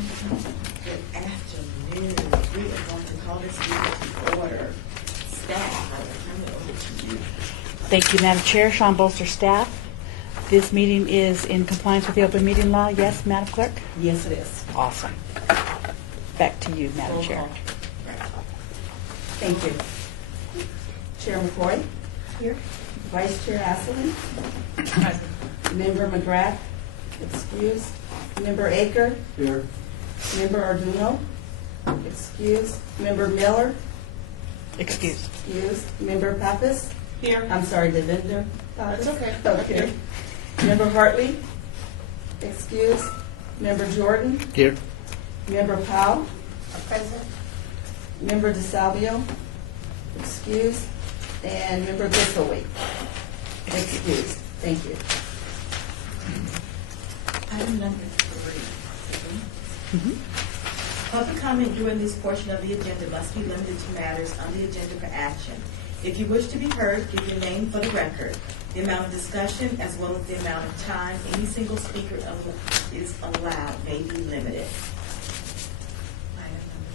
Good afternoon. We are going to call this meeting to order. Staff, I will turn it over to you. Thank you, Madam Chair. Sean Bolster, staff. This meeting is in compliance with the open meeting law. Yes, Madam Clerk? Yes, it is. Awesome. Back to you, Madam Roll Chair. call. Thank you. Chair McCoy? Here. Vice Chair Asselin? Member McGrath? Excused. Member Aker? Here. Member Arduino? Excused. Member Miller? Excuse. Excused. Member Pappas? Here. I'm sorry, Devinder? It's okay. Okay. Member Hartley? Excused. Member Jordan? Here. Member Powell? Present. Member DeSalvio? Excused. And Member Griswold? Excused. Thank you. Item number 3. Public comment during this portion of the agenda must be limited to matters on the agenda for action. If you wish to be heard, give your name for the record. The amount of discussion as well as the amount of time any single speaker is allowed may be limited. Item number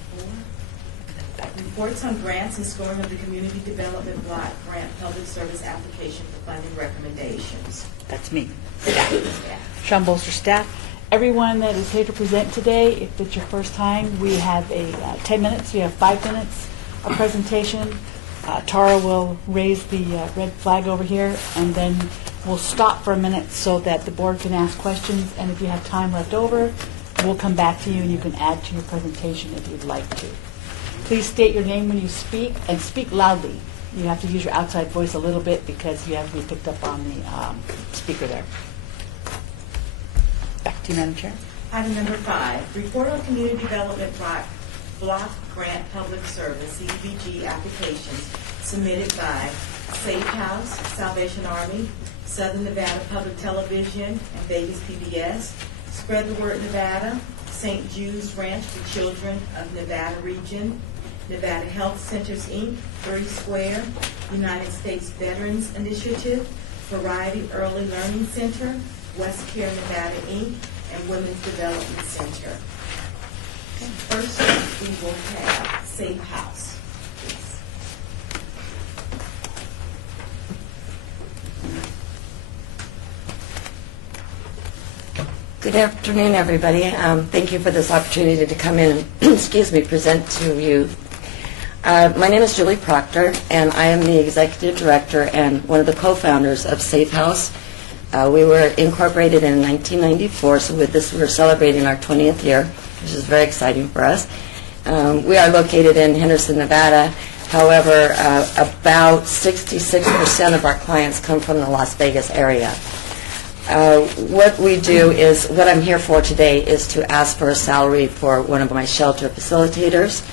4. Reports on grants and scoring of the Community Development Block Grant Public Service Application for funding recommendations. That's me. Yeah. Sean Bolster, staff. Everyone that is here to present today, if it's your first time, we have a 10 minutes. We have 5 minutes of presentation. Tara will raise the red flag over here, and then we'll stop for a minute so that the board can ask questions. And if you have time left over, we'll come back to you and you can add to your presentation if you'd like to. Please state your name when you speak and speak loudly. You have to use your outside voice a little bit because you have to be picked up on the speaker there. Back to you, Madam Chair. Item number 5, report on Community Development Block Grant Public Service, CDBG applications submitted by Safe House, Salvation Army, Southern Nevada Public Television, and Vegas PBS, Spread the Word Nevada, St. Jude's Ranch for Children of Nevada Region, Nevada Health Centers, Inc., 3 Square, United States Veterans Initiative, Variety Early Learning Center, West Care Nevada, Inc., and Women's Development Center. First, we will have Safe House, please. Good afternoon, everybody. Thank you for this opportunity to come in and, present to you. My name is Julie Proctor, and I am the Executive Director and one of the co-founders of Safe House. We were incorporated in 1994, so with this we're celebrating our 20th year, which is very exciting for us. We are located in Henderson, Nevada. However, about 66% of our clients come from the Las Vegas area. What we do is, what I'm here for today is to ask for a salary for one of my shelter facilitators.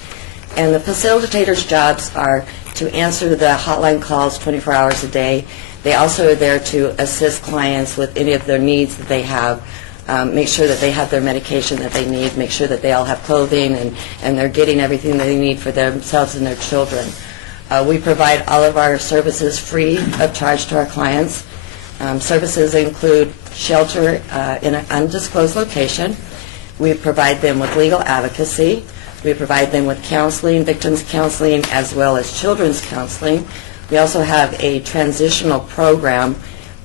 And the facilitators' jobs are to answer the hotline calls 24 hours a day. They also are there to assist clients with any of their needs that they have, make sure that they have their medication that they need, make sure that they all have clothing and they're getting everything that they need for themselves and their children. We provide all of our services free of charge to our clients. Services include shelter in an undisclosed location. We provide them with legal advocacy. We provide them with counseling, victims counseling, as well as children's counseling. We also have a transitional program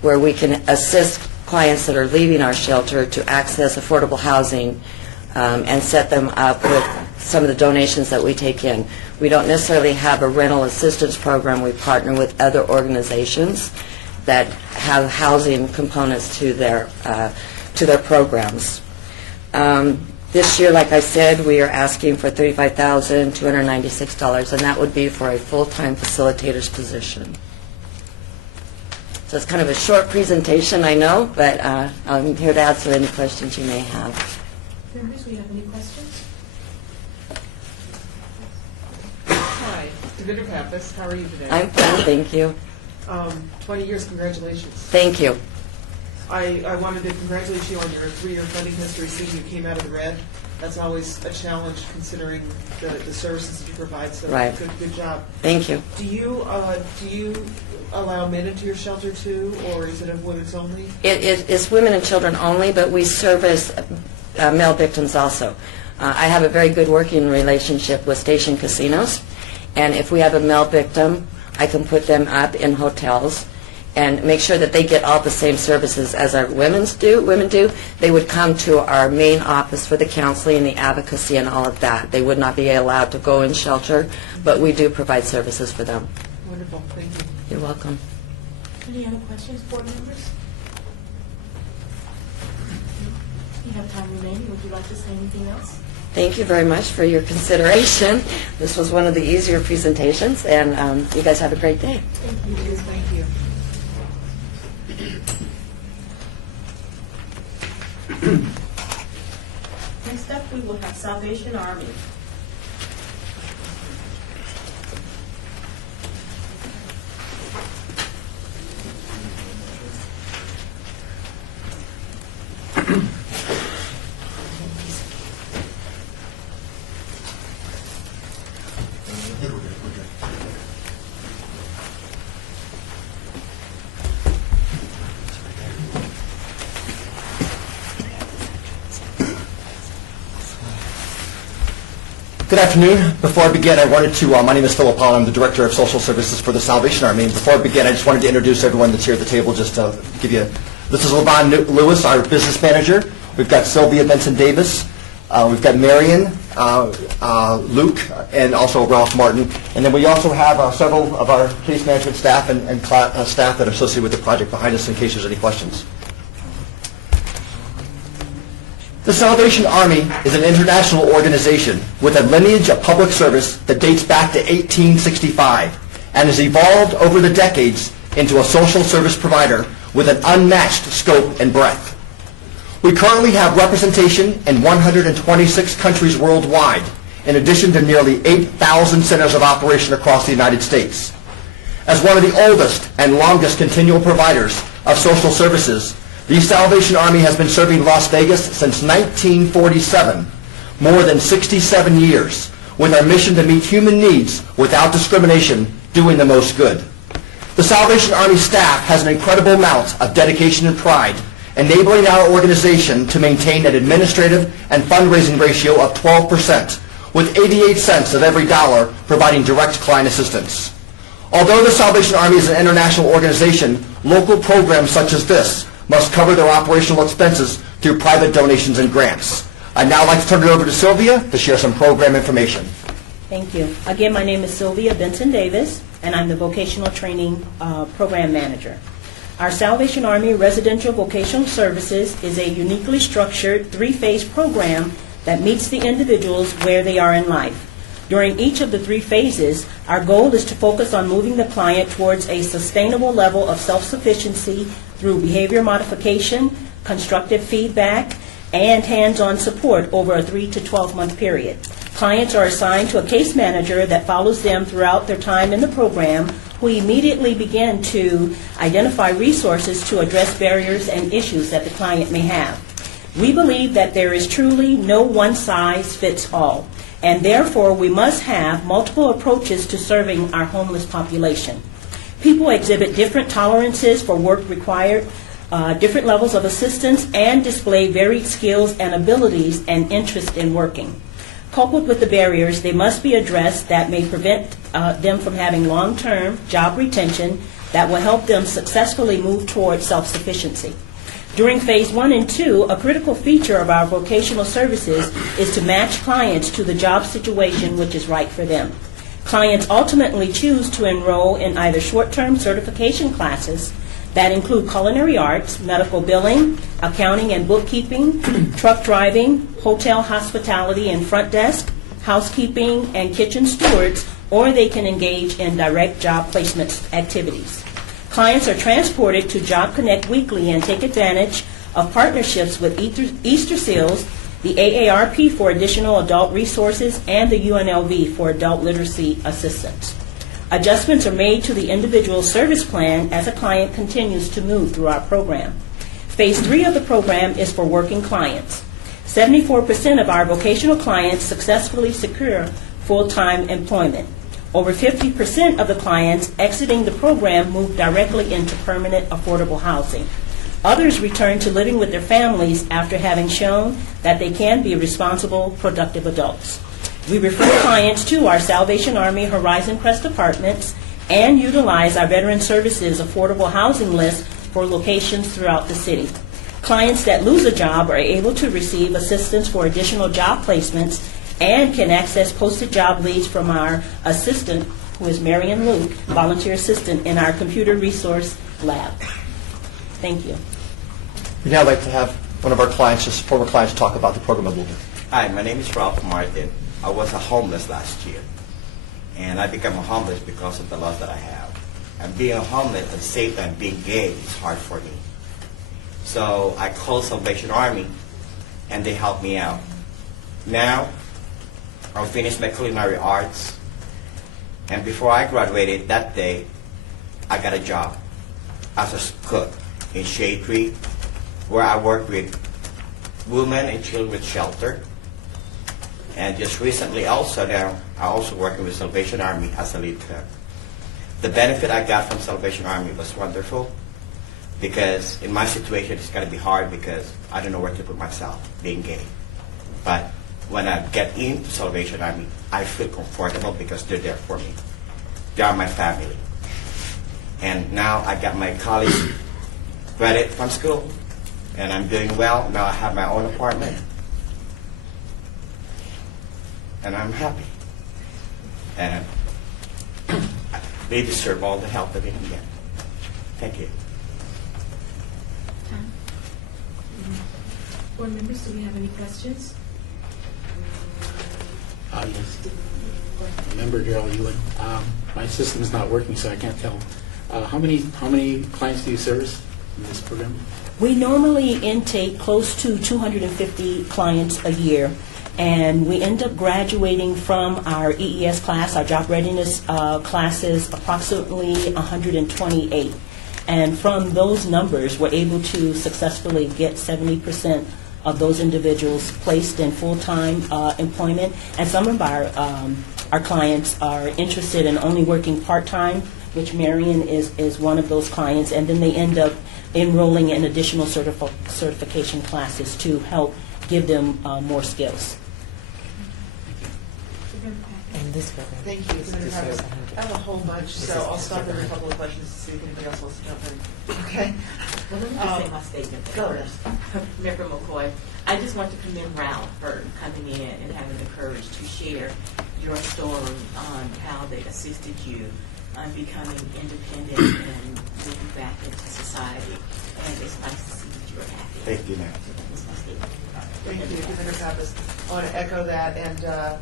where we can assist clients that are leaving our shelter to access affordable housing and set them up with some of the donations that we take in. We don't necessarily have a rental assistance program. We partner with other organizations that have housing components to their programs. This year, like I said, we are asking for $35,296, and that would be for a full-time facilitator's position. So it's kind of a short presentation, I know, but I'm here to answer any questions you may have. Members, we have any questions? Hi, Devinder Pappas. How are you today? I'm fine, thank you. 20 years, congratulations. Thank you. I wanted to congratulate you on your 3-year funding history, seeing you came out of the red. That's always a challenge considering the services that you provide, so Right. good job. Thank you. Do you allow men into your shelter too, or is it of women's only? It's women and children only, but we service male victims also. I have a very good working relationship with Station Casinos, and if we have a male victim, I can put them up in hotels and make sure that they get all the same services as our women do. They would come to our main office for the counseling, the advocacy, and all of that. They would not be allowed to go in shelter, but we do provide services for them. Wonderful, thank you. You're welcome. Any other questions, board members? You have time remaining. Would you like to say anything else? Thank you very much for your consideration. This was one of the easier presentations, and you guys have a great day. Thank you. Thank you. Next up, we will have Salvation Army. Good afternoon. Before I begin, I wanted to, my name is Philip Hall. I'm the Director of Social Services for the Salvation Army. And before I begin, I just wanted to introduce everyone that's here at the table, just to give you, this is LaVon Lewis, our business manager. We've got Sylvia Benson-Davis. We've got Marion, Luke, and also Ralph Martin. And then we also have several of our case management staff and staff that are associated with the project behind us in case there's any questions. The Salvation Army is an international organization with a lineage of public service that dates back to 1865 and has evolved over the decades into a social service provider with an unmatched scope and breadth. We currently have representation in 126 countries worldwide, in addition to nearly 8,000 centers of operation across the United States. As one of the oldest and longest continual providers of social services, the Salvation Army has been serving Las Vegas since 1947, more than 67 years, with our mission to meet human needs without discrimination, doing the most good. The Salvation Army staff has an incredible amount of dedication and pride, enabling our organization to maintain an administrative and fundraising ratio of 12%, with 88 cents of every dollar providing direct client assistance. Although the Salvation Army is an international organization, local programs such as this must cover their operational expenses through private donations and grants. I'd now like to turn it over to Sylvia to share some program information. Thank you. Again, my name is Sylvia Benson-Davis, and I'm the Vocational Training Program Manager. Our Salvation Army Residential Vocational Services is a uniquely structured three-phase program that meets the individuals where they are in life. During each of the three phases, our goal is to focus on moving the client towards a sustainable level of self-sufficiency through behavior modification, constructive feedback, and hands-on support over a 3 to 12-month period. Clients are assigned to a case manager that follows them throughout their time in the program, who immediately begin to identify resources to address barriers and issues that the client may have. We believe that there is truly no one-size-fits-all, and therefore we must have multiple approaches to serving our homeless population. People exhibit different tolerances for work required, different levels of assistance, and display varied skills and abilities and interest in working. Coupled with the barriers, they must be addressed that may prevent them from having long-term job retention that will help them successfully move towards self-sufficiency. During Phase 1 and 2, a critical feature of our vocational services is to match clients to the job situation which is right for them. Clients ultimately choose to enroll in either short-term certification classes that include culinary arts, medical billing, accounting and bookkeeping, truck driving, hotel hospitality and front desk, housekeeping, and kitchen stewards, or they can engage in direct job placement activities. Clients are transported to Job Connect weekly and take advantage of partnerships with Easter Seals, the AARP for additional adult resources, and the UNLV for adult literacy assistance. Adjustments are made to the individual service plan as a client continues to move through our program. Phase 3 of the program is for working clients. 74% of our vocational clients successfully secure full-time employment. Over 50% of the clients exiting the program move directly into permanent affordable housing. Others return to living with their families after having shown that they can be responsible, productive adults. We refer clients to our Salvation Army Horizon Crest apartments and utilize our Veteran Services Affordable Housing List for locations throughout the city. Clients that lose a job are able to receive assistance for additional job placements and can access posted job leads from our assistant, who is Marion Luke, volunteer assistant in our computer resource lab. Thank you. We'd now like to have one of our clients, just former clients, talk about the program a little bit. Hi, my name is Ralph Martin. I was a homeless last year, and I became a homeless because of the loss that I have. And being a homeless at the same time being gay is hard for me. So I called Salvation Army, and they helped me out. Now, I finished my culinary arts, and before I graduated that day, I got a job as a cook in Shade Tree, where I work with women and children with shelter. And just recently also now, I'm also working with Salvation Army as a lead cook. The benefit I got from Salvation Army was wonderful, because in my situation it's going to be hard because I don't know where to put myself, being gay. But when I get into Salvation Army, I feel comfortable because they're there for me. They are my family. And now I got my college credit from school, and I'm doing well. Now I have my own apartment, and I'm happy. And they deserve all the help that they can get. Thank you. Board members, do we have any questions? Yes. Member Darrell Ewan. My system's not working, so I can't tell. How many clients do you service in this program? We normally intake close to 250 clients a year, and we end up graduating from our EES class, our job readiness classes, approximately 128. And from those numbers, we're able to successfully get 70% of those individuals placed in full-time employment. And some of our clients are interested in only working part-time, which Marion is one of those clients, and then they end up enrolling in additional certification classes to help give them more skills. And this program. Thank you, Senator Travis. I have a whole bunch, so I'll stop there with a couple of questions to see if anybody else wants to jump in. Okay? Well, let me just say my statement. Go ahead. Member McCoy, I just want to commend Ralph for coming in and having the courage to share your story on how they assisted you on becoming independent and moving back into society. And it's nice to see that you're happy. Thank you, ma'am. That's my statement. Thank you, Senator Travis. I want to echo that, and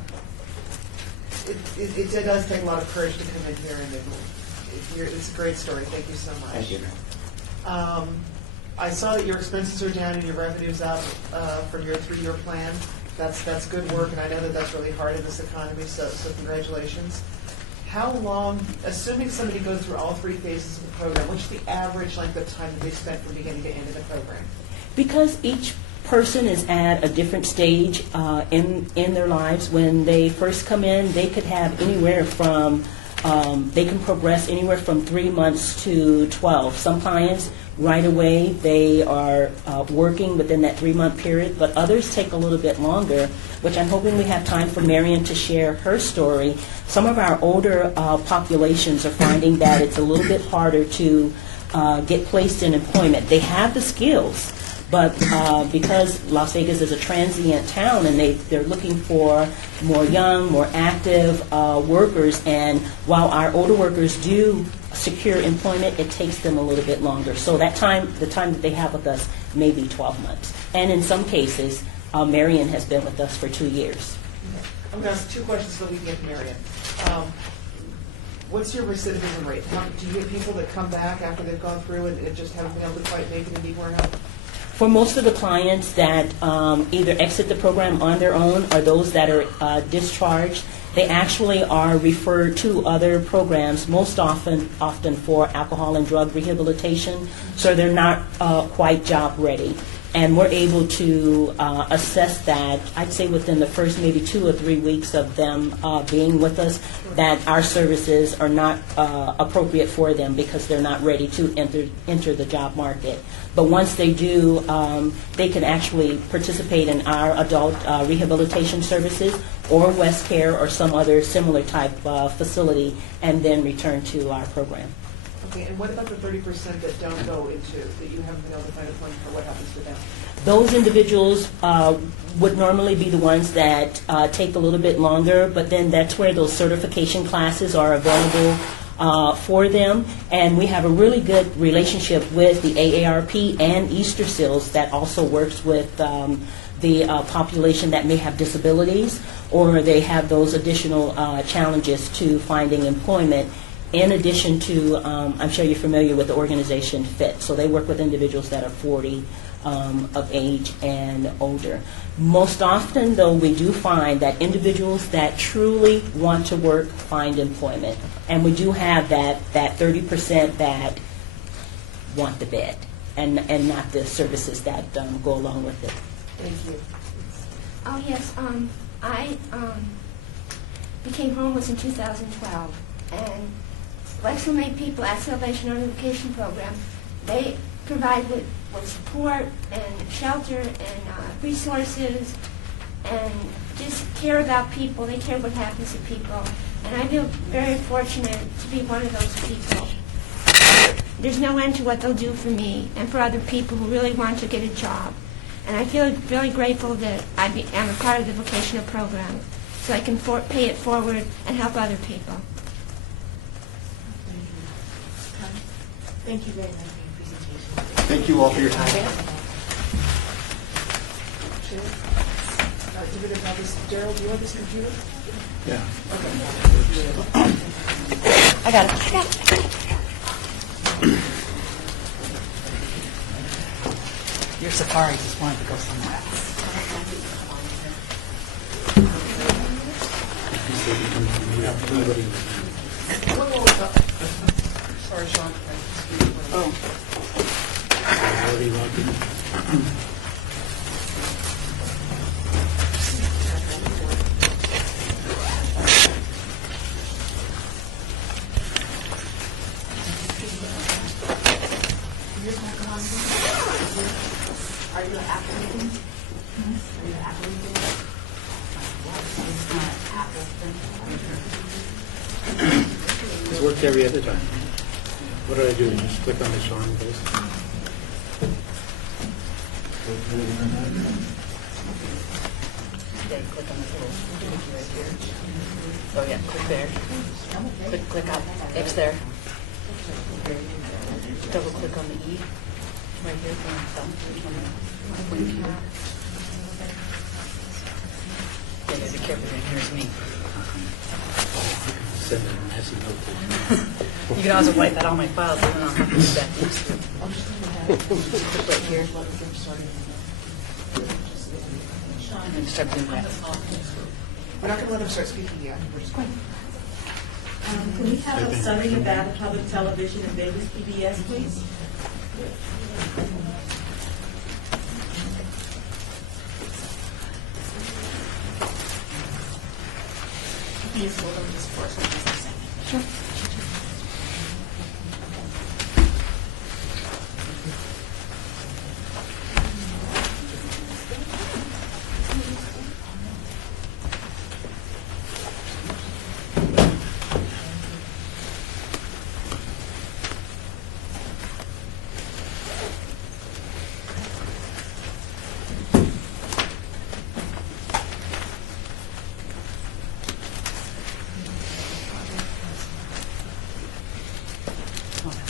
it does take a lot of courage to come in here, and it's a great story. Thank you so much. Thank you, ma'am. I saw that your expenses are down and your revenue's up from your 3-year plan. That's good work, and I know that that's really hard in this economy, so congratulations. How long, assuming somebody goes through all 3 phases of the program, what's the average length of time that they spent from beginning to end of the program? Because each person is at a different stage in their lives. When they first come in, they could have anywhere from, they can progress anywhere from 3 months to 12. Some clients, right away, they are working within that 3-month period, but others take a little bit longer, which I'm hoping we have time for Marion to share her story. Some of our older populations are finding that it's a little bit harder to get placed in employment. They have the skills, but because Las Vegas is a transient town and they're looking for more young, more active workers, and while our older workers do secure employment, it takes them a little bit longer. So that time, the time that they have with us may be 12 months. And in some cases, Marion has been with us for 2 years. I'm going to ask 2 questions so we can get to Marion. What's your recidivism rate? Do you get people that come back after they've gone through and just haven't been able to quite make it and need more help? For most of the clients that either exit the program on their own or those that are discharged, they actually are referred to other programs, most often for alcohol and drug rehabilitation, so they're not quite job ready. and we're able to assess that, I'd say within the first maybe 2 or 3 weeks of them being with us, that our services are not appropriate for them because they're not ready to enter the job market. But once they do, they can actually participate in our adult rehabilitation services or West Care or some other similar type facility and then return to our program. Okay, and what about the 30% that don't go into, that you haven't been able to find employment for? What happens to them? Those individuals would normally be the ones that take a little bit longer, but then that's where those certification classes are available for them. And we have a really good relationship with the AARP and Easter Seals that also works with the population that may have disabilities or they have those additional challenges to finding employment. In addition to, I'm sure you're familiar with the organization FIT. So they work with individuals that are 40 of age and older. Most often, though, we do find that individuals that truly want to work find employment. And we do have that 30% that want the bed and not the services that go along with it. Thank you. Oh, yes. I became homeless in 2012. And like so many people at Salvation Army Vocation Program, they provide with support and shelter and resources and just care about people. They care what happens to people. And I feel very fortunate to be one of those people. There's no end to what they'll do for me and for other people who really want to get a job. And I feel really grateful that I am a part of the vocational program so I can pay it forward and help other people. Thank you very much for your presentation. Thank you all for your time. Gerald, do you want this computer? Yeah. I got it. Your safari just wanted to go somewhere else. Sorry, Sean. Already logged in. Are you an applicant? Are you an applicant? It's worked every other time. What do I do? Just click on the Sean post? Okay, click on the little sticky right here. Oh yeah, click there. Click up. X there. Double click on the E right here. Yeah, be careful. Here's me. Send a messy note. You can also wipe out all my files, and then I'll have to do that next week. Click right here. And then start doing that. We're not going to let him start speaking yet. We're just going. Can we have a summary about public television and Vegas PBS, please? Please hold on just for just a second. Sure.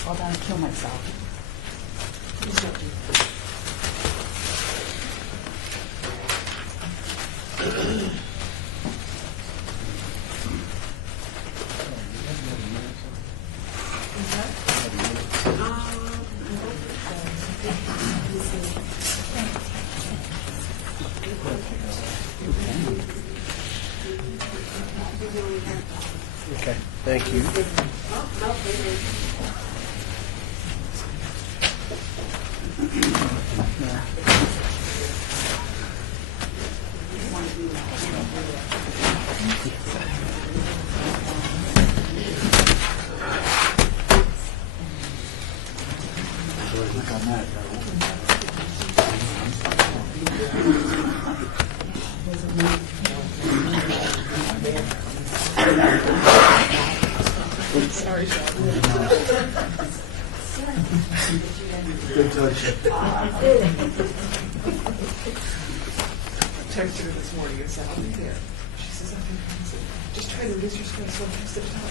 Fall down and kill myself. Okay, thank you. I texted her this morning and said, I'll be there. She says, I can come. I said, just try to reduce your stress one piece at a time.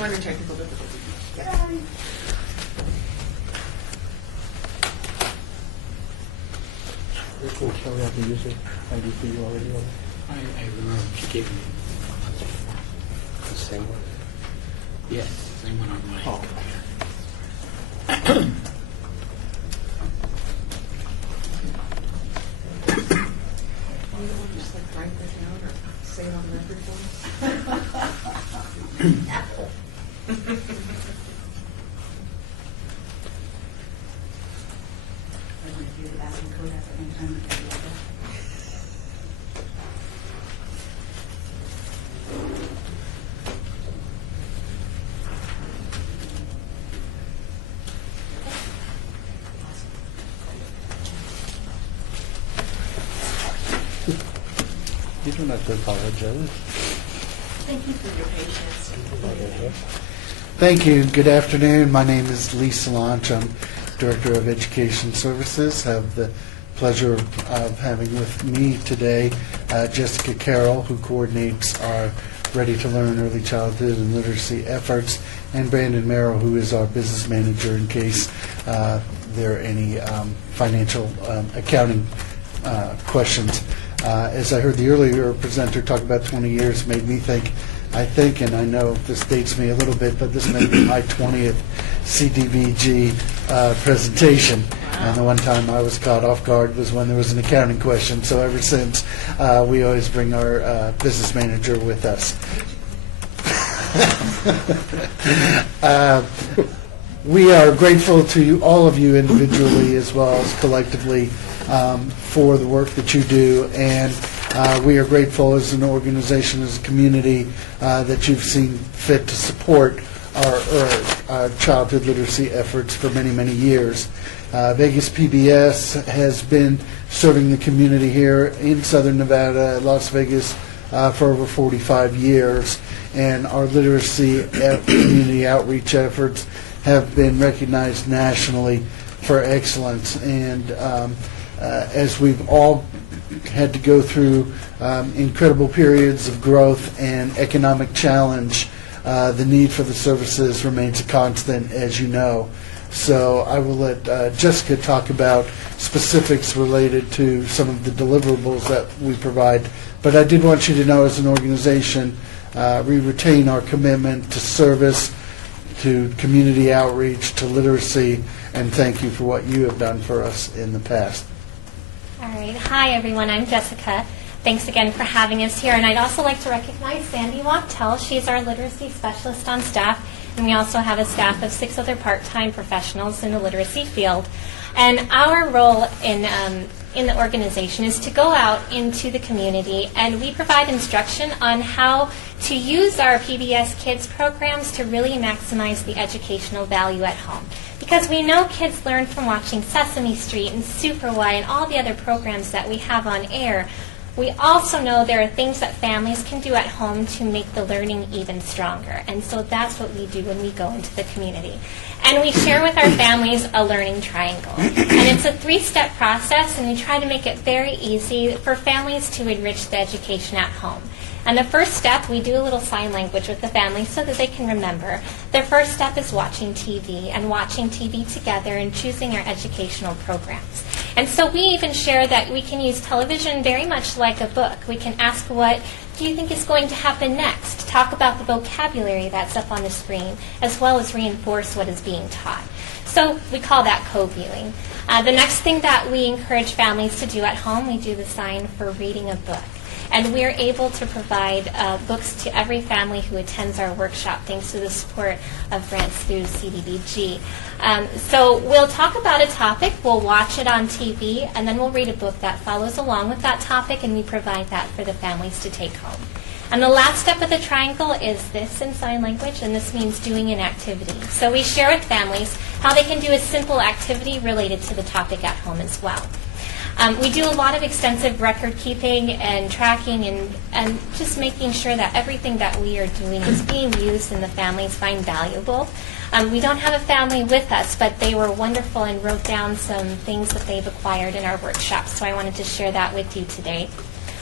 Minor technical difficulty. Yeah. Cool. Shall we have to use it? ID for you already? I remember she gave me The same one. yes, same one on my Oh. computer. You don't want to just like write that down or say it on the record for us? You don't have to apologize. Thank you for your patience. Thank you. Good afternoon. My name is Lee Solange. I'm Director of Education Services. I have the pleasure of having with me today Jessica Carroll, who coordinates our Ready to Learn early childhood and literacy efforts, and Brandon Merrill, who is our business manager in case there are any financial accounting questions. As I heard the earlier presenter talk about 20 years, made me think, and I know this dates me a little bit, but this may be my 20th CDBG presentation. And the one time I was caught off guard was when there was an accounting question. So ever since, we always bring our business manager with us. We are grateful to all of you individually as well as collectively for the work that you do, and we are grateful as an organization, as a community, that you've seen fit to support our childhood literacy efforts for many, many years. Vegas PBS has been serving the community here in Southern Nevada, Las Vegas, for over 45 years, and our literacy community outreach efforts have been recognized nationally for excellence. And as we've all had to go through incredible periods of growth and economic challenge, the need for the services remains a constant, as you know. So I will let Jessica talk about specifics related to some of the deliverables that we provide. But I did want you to know, as an organization, we retain our commitment to service, to community outreach, to literacy, and thank you for what you have done for us in the past. All right. Hi, everyone. I'm Jessica. Thanks again for having us here. And I'd also like to recognize Sandy Wachtel. She's our literacy specialist on staff. And we also have a staff of 6 other part-time professionals in the literacy field. And our role in the organization is to go out into the community, and we provide instruction on how to use our PBS Kids programs to really maximize the educational value at home. Because we know kids learn from watching Sesame Street and Super Y and all the other programs that we have on air. We also know there are things that families can do at home to make the learning even stronger. And so that's what we do when we go into the community. And we share with our families a learning triangle. And it's a 3-step process, and we try to make it very easy for families to enrich the education at home. And the first step, we do a little sign language with the family so that they can remember. The first step is watching TV, and watching TV together and choosing our educational programs. And so we even share that we can use television very much like a book. We can ask, what do you think is going to happen next? Talk about the vocabulary that's up on the screen, as well as reinforce what is being taught. So we call that co-viewing. The next thing that we encourage families to do at home, we do the sign for reading a book. And we're able to provide books to every family who attends our workshop, thanks to the support of grants through CDBG. So we'll talk about a topic, we'll watch it on TV, and then we'll read a book that follows along with that topic, and we provide that for the families to take home. And the last step of the triangle is this in sign language, and this means doing an activity. So we share with families how they can do a simple activity related to the topic at home as well. We do a lot of extensive record keeping and tracking and just making sure that everything that we are doing is being used and the families find valuable. We don't have a family with us, but they were wonderful and wrote down some things that they've acquired in our workshops, so I wanted to share that with you today.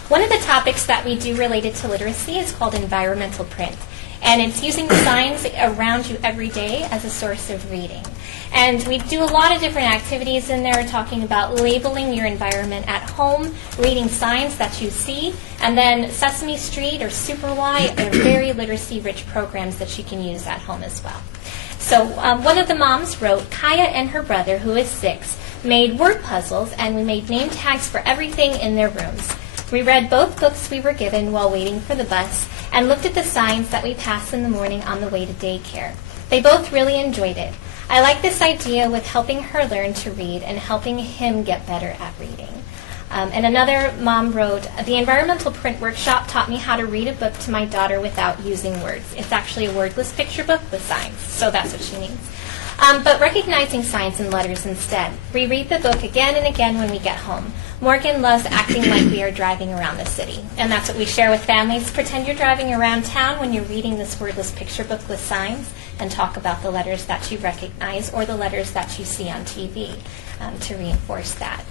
One of the topics that we do related to literacy is called environmental print. And it's using the signs around you every day as a source of reading. And we do a lot of different activities in there, talking about labeling your environment at home, reading signs that you see, and then Sesame Street or Super Y are very literacy-rich programs that you can use at home as well. So one of the moms wrote, Kaya and her brother, who is 6, made word puzzles, and we made name tags for everything in their rooms. We read both books we were given while waiting for the bus and looked at the signs that we passed in the morning on the way to daycare. They both really enjoyed it. I like this idea with helping her learn to read and helping him get better at reading. And another mom wrote, the environmental print workshop taught me how to read a book to my daughter without using words. It's actually a wordless picture book with signs, so that's what she means. But recognizing signs and letters instead. Reread the book again and again when we get home. Morgan loves acting like we are driving around the city. And that's what we share with families. Pretend you're driving around town when you're reading this wordless picture book with signs, and talk about the letters that you recognize or the letters that you see on TV to reinforce that.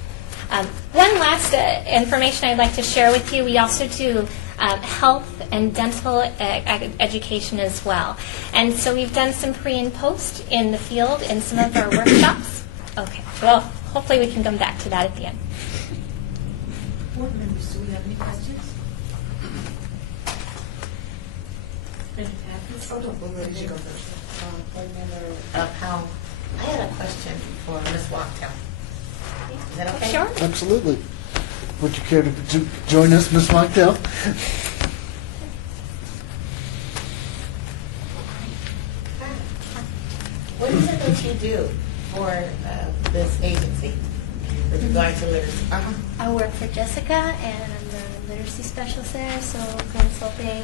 One last information I'd like to share with you. We also do health and dental education as well. And so we've done some pre and post in the field in some of our workshops. Okay, well, hopefully we can come back to that at the end. Board members, do we have any questions? You go first. Board Member Powell, I had a question for Ms. Wachtel. Is that okay? Sure. Absolutely. Would you care to join us, Ms. Wachtel? What is it that you do for this agency with regard to literacy? I work for Jessica, and I'm the literacy specialist there, so consulting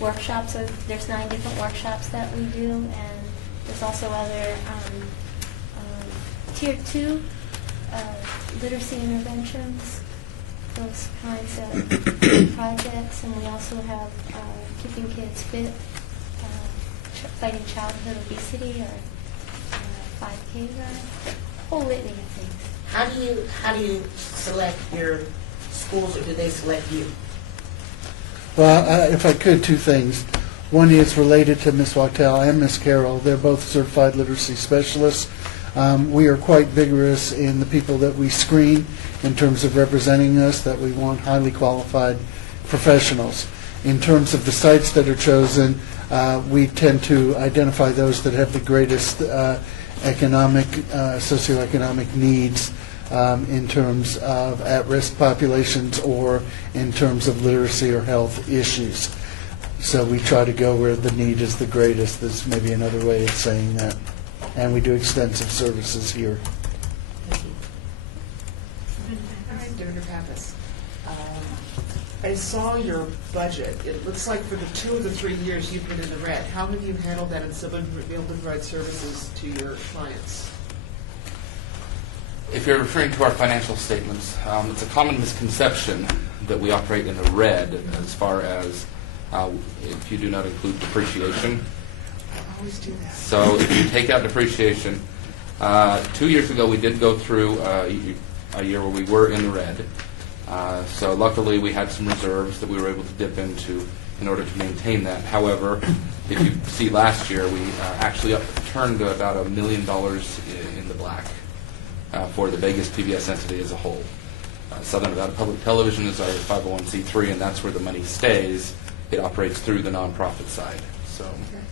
workshops. So there's 9 different workshops that we do, and there's also other Tier 2 literacy interventions, those kinds of projects, and we also have keeping kids fit, fighting childhood obesity, or 5K run, a whole litany of things. How do you select your schools, or do they select you? Well, if I could, 2 things. One is related to Ms. Wachtel and Ms. Carroll. They're both certified literacy specialists. We are quite vigorous in the people that we screen in terms of representing us, that we want highly qualified professionals. In terms of the sites that are chosen, we tend to identify those that have the greatest socioeconomic needs in terms of at-risk populations or in terms of literacy or health issues. So we try to go where the need is the greatest, is maybe another way of saying that. And we do extensive services here. Hi, Governor Pappas. I saw your budget. It looks like for the 2 of the 3 years you've been in the red. How have you handled that and still been able to provide services to your clients? If you're referring to our financial statements, it's a common misconception that we operate in the red as far as if you do not include depreciation. I always do that. So if you take out depreciation, 2 years ago we did go through a year where we were in the red. So luckily we had some reserves that we were able to dip into in order to maintain that. However, if you see last year, we actually turned about $1 million in the black for the Vegas PBS entity as a whole. Southern Nevada Public Television is our 501c3, and that's where the money stays. It operates through the nonprofit side. So, Okay.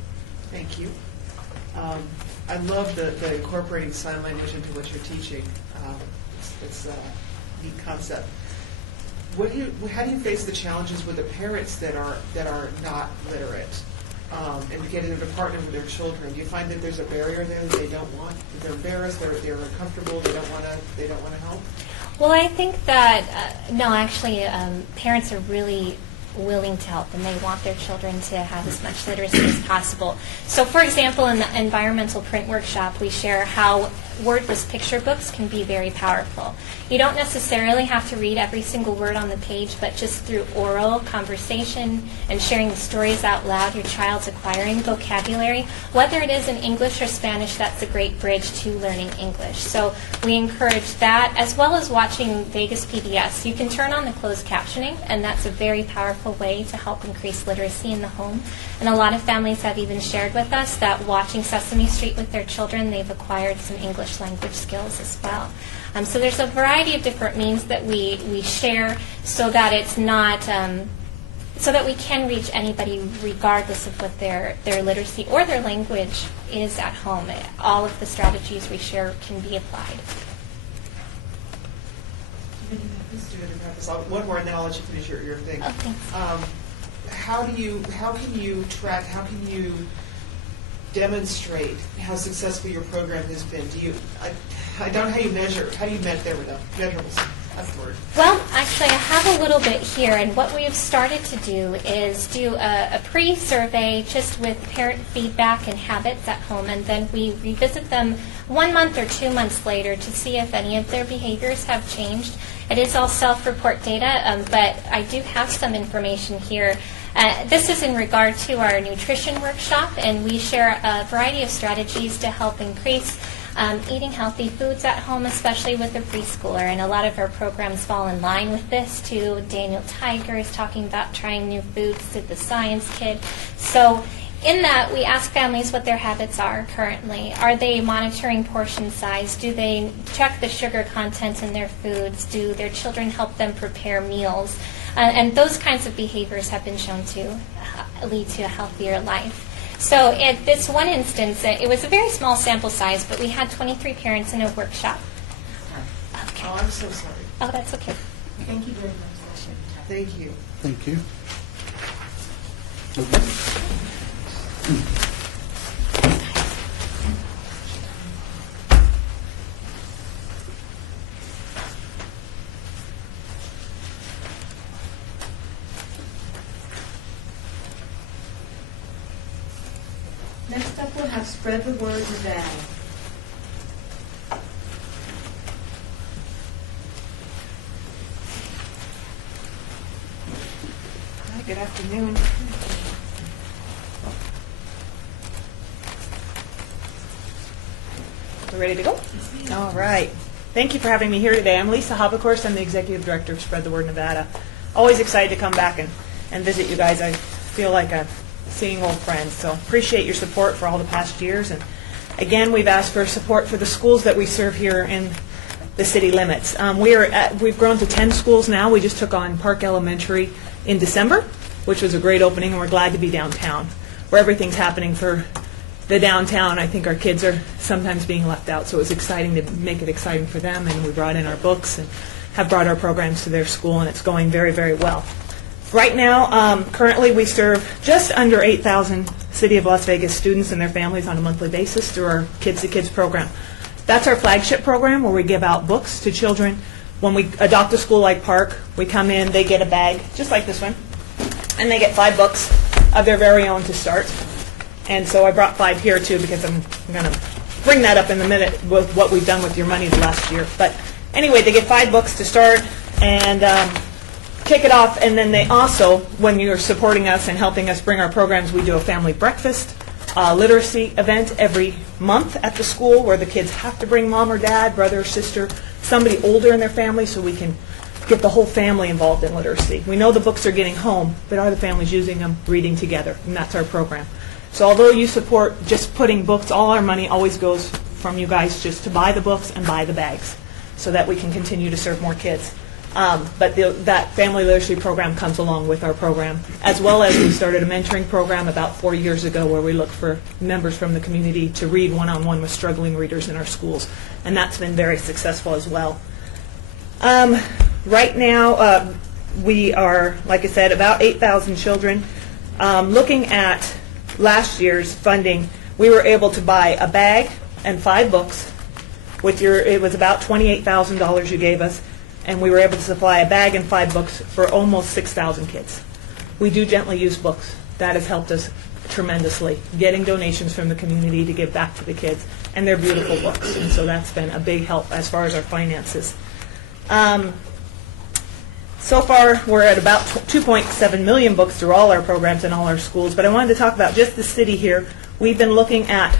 Thank you. I love the incorporating sign language into what you're teaching. It's a neat concept. How do you face the challenges with the parents that are not literate and getting them to partner with their children? Do you find that there's a barrier there that they don't want? They're embarrassed. They're uncomfortable. They don't want to help. Well, I think that, no, actually, parents are really willing to help, and they want their children to have as much literacy as possible. So, for example, in the environmental print workshop, we share how wordless picture books can be very powerful. You don't necessarily have to read every single word on the page, but just through oral conversation and sharing the stories out loud, your child's acquiring vocabulary. Whether it is in English or Spanish, that's a great bridge to learning English. So we encourage that, as well as watching Vegas PBS. You can turn on the closed captioning, and that's a very powerful way to help increase literacy in the home. And a lot of families have even shared with us that watching Sesame Street with their children, they've acquired some English language skills as well. So there's a variety of different means that we share so that it's not, so that we can reach anybody regardless of what their literacy or their language is at home. All of the strategies we share can be applied. One more, and then I'll let you finish your thing. Oh, thanks. How can you track? How can you demonstrate how successful your program has been? I don't know how you measure. How do you there we go. Measurables. That's the word. Well, actually, I have a little bit here, and what we have started to do is do a pre-survey just with parent feedback and habits at home, and then we revisit them 1 month or 2 months later to see if any of their behaviors have changed. It is all self-report data, but I do have some information here. This is in regard to our nutrition workshop, and we share a variety of strategies to help increase eating healthy foods at home, especially with a preschooler. And a lot of our programs fall in line with this, too. Daniel Tiger is talking about trying new foods to the Science Kid. So in that, we ask families what their habits are currently. Are they monitoring portion size? Do they check the sugar content in their foods? Do their children help them prepare meals? And those kinds of behaviors have been shown to lead to a healthier life. So at this one instance, it was a very small sample size, but we had 23 parents in a workshop. Okay. Oh, I'm so sorry. Oh, that's okay. Thank you very much. Thank you. Thank you. Next up, we'll have Spread the Word Nevada. Hi, good afternoon. We're ready to go? All right. Thank you for having me here today. I'm Lisa Habekorst. I'm the Executive Director of Spread the Word Nevada. Always excited to come back and visit you guys. I feel like I'm seeing old friends. So appreciate your support for all the past years. And again, we've asked for support for the schools that we serve here in the city limits. We've grown to 10 schools now. We just took on Park Elementary in December, which was a great opening, and we're glad to be downtown, where everything's happening for the downtown, I think our kids are sometimes being left out, so it was exciting to make it exciting for them, and we brought in our books and have brought our programs to their school, and it's going very, very well. Right now, currently we serve just under 8,000 City of Las Vegas students and their families on a monthly basis through our Kids to Kids program. That's our flagship program where we give out books to children. When we adopt a school like Park, we come in, they get a bag, just like this one, and they get 5 books of their very own to start. And so I brought 5 here too because I'm going to bring that up in a minute with what we've done with your money the last year. But anyway, they get 5 books to start and kick it off. And then they also, when you're supporting us and helping us bring our programs, we do a family breakfast literacy event every month at the school where the kids have to bring mom or dad, brother or sister, somebody older in their family so we can get the whole family involved in literacy. We know the books are getting home, but are the families using them, reading together? And that's our program. So although you support just putting books, all our money always goes from you guys just to buy the books and buy the bags so that we can continue to serve more kids. But that family literacy program comes along with our program, as well as we started a mentoring program about 4 years ago where we look for members from the community to read one-on-one with struggling readers in our schools. And that's been very successful as well. Right now, we are, like I said, about 8,000 children. Looking at last year's funding, we were able to buy a bag and 5 books. It was about $28,000 you gave us, and we were able to supply a bag and 5 books for almost 6,000 kids. We do gently use books. That has helped us tremendously, getting donations from the community to give back to the kids, and they're beautiful books, and so that's been a big help as far as our finances. So far, we're at about 2.7 million books through all our programs in all our schools, but I wanted to talk about just the city here. We've been looking at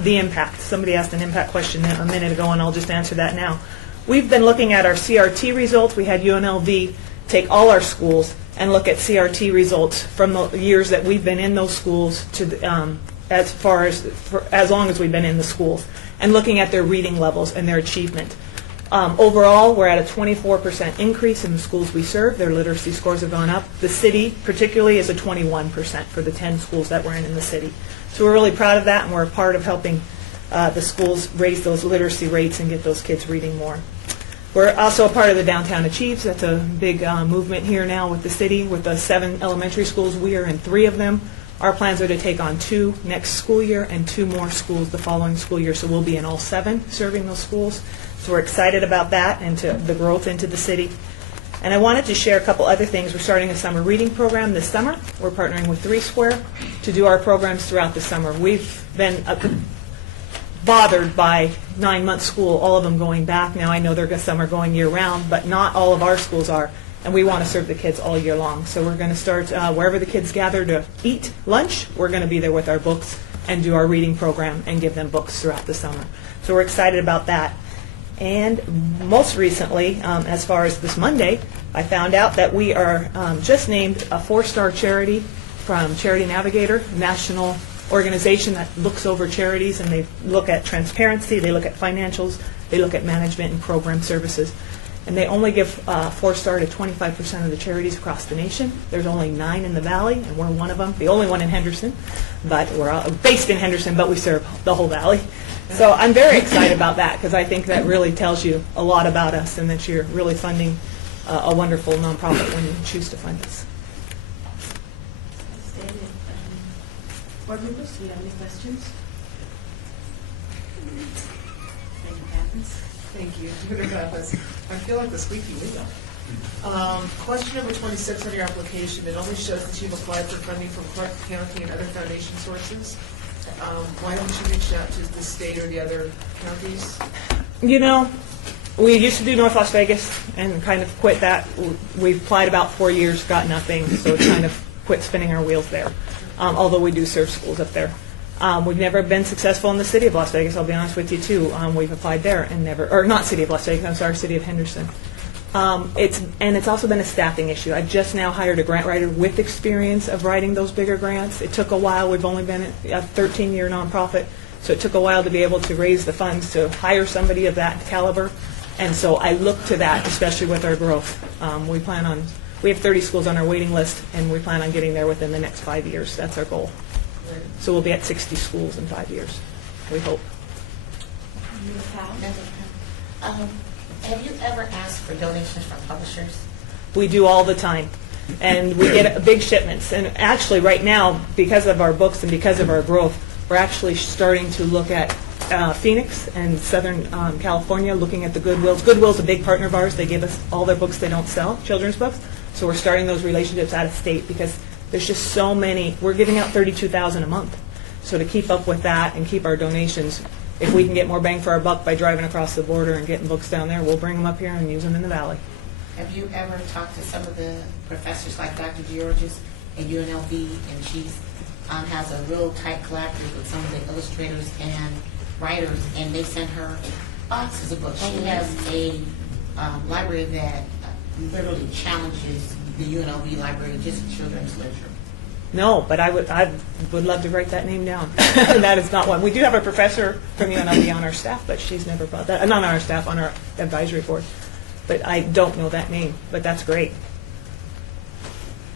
the impact. Somebody asked an impact question a minute ago, and I'll just answer that now. We've been looking at our CRT results. We had UNLV take all our schools and look at CRT results from the years that we've been in those schools to as long as we've been in the schools, and looking at their reading levels and their achievement. Overall, we're at a 24% increase in the schools we serve. Their literacy scores have gone up. The city, particularly, is a 21% for the 10 schools that we're in the city. So we're really proud of that, and we're a part of helping the schools raise those literacy rates and get those kids reading more. We're also a part of the Downtown Achieves. That's a big movement here now with the city. With the 7 elementary schools, we are in 3 of them. Our plans are to take on 2 next school year and 2 more schools the following school year. So we'll be in all 7 serving those schools. So we're excited about that and to the growth into the city. And I wanted to share a couple other things. We're starting a summer reading program this summer. We're partnering with 3 Square to do our programs throughout the summer. We've been bothered by 9-month school, all of them going back. Now I know some are going year-round, but not all of our schools are. And we want to serve the kids all year long. So we're going to start wherever the kids gather to eat lunch, we're going to be there with our books and do our reading program and give them books throughout the summer. So we're excited about that. And most recently, as far as this Monday, I found out that we are just named a 4-star charity from Charity Navigator, a national organization that looks over charities, and they look at transparency, they look at financials, they look at management and program services. And they only give 4-star to 25% of the charities across the nation. There's only 9 in the Valley, and we're one of them, the only one in Henderson. But we're based in Henderson, but we serve the whole Valley. So I'm very excited about that because I think that really tells you a lot about us and that you're really funding a wonderful nonprofit when you choose to fund us. Board members, do you have any questions? Thank you, Kathens. Thank you. I feel like the squeaky wheel. Question number 26 on your application, it only shows that you've applied for funding from Clark County and other foundation sources. Why don't you reach out to the state or the other counties? You know, we used to do North Las Vegas and kind of quit that. We've applied about 4 years, got nothing, so it's kind of quit spinning our wheels there, although we do serve schools up there. We've never been successful in the city of Las Vegas, I'll be honest with you, too. We've applied there and never, or not city of Las Vegas, I'm sorry, city of Henderson. It's also been a staffing issue. I just now hired a grant writer with experience of writing those bigger grants. It took a while. We've only been a 13-year nonprofit, so it took a while to be able to raise the funds to hire somebody of that caliber. And so I look to that, especially with our growth. We have 30 schools on our waiting list, and we plan on getting there within the next 5 years. That's our goal. So we'll be at 60 schools in 5 years, we hope. Have you ever asked for donations from publishers? We do all the time. And we get big shipments. And actually, right now, because of our books and because of our growth, we're actually starting to look at Phoenix and Southern California, looking at the Goodwills. Goodwill's a big partner of ours. They give us all their books they don't sell, children's books. So we're starting those relationships out of state because there's just so many. We're giving out $32,000 a month. So to keep up with that and keep our donations, if we can get more bang for our buck by driving across the border and getting books down there, we'll bring them up here and use them in the valley. Have you ever talked to some of the professors like Dr. Georges at UNLV, and she has a real tight collaborative with some of the illustrators and writers, and they send her boxes of books. She has a library that literally challenges the UNLV library just in children's literature. No, but I would love to write that name down. That is not one. We do have a professor from UNLV on our staff, but she's never brought that. Not on our staff, on our advisory board. But I don't know that name. But that's great.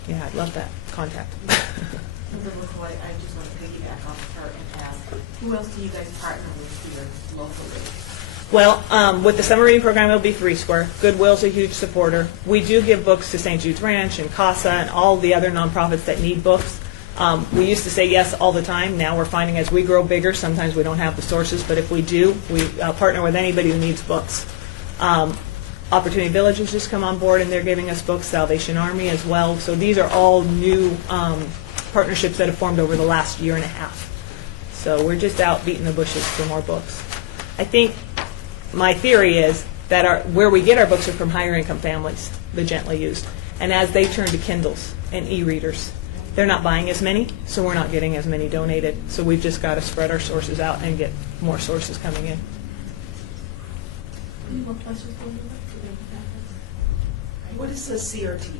Yeah, I'd love that contact. Mr. McCoy, I just want to piggyback off her and ask, who else do you guys partner with here locally? Well, with the summer reading program, it'll be 3 Square. Goodwill's a huge supporter. We do give books to St. Jude's Ranch and CASA and all the other nonprofits that need books. We used to say yes all the time. Now we're finding as we grow bigger, sometimes we don't have the sources, but if we do, we partner with anybody who needs books. Opportunity Village has just come on board, and they're giving us books, Salvation Army as well. So these are all new partnerships that have formed over the last year and a half. So we're just out beating the bushes for more books. I think my theory is that where we get our books are from higher income families, the gently used. And as they turn to Kindles and e-readers, they're not buying as many, so we're not getting as many donated. So we've just got to spread our sources out and get more sources coming in. Any more questions for you? What is the CRT?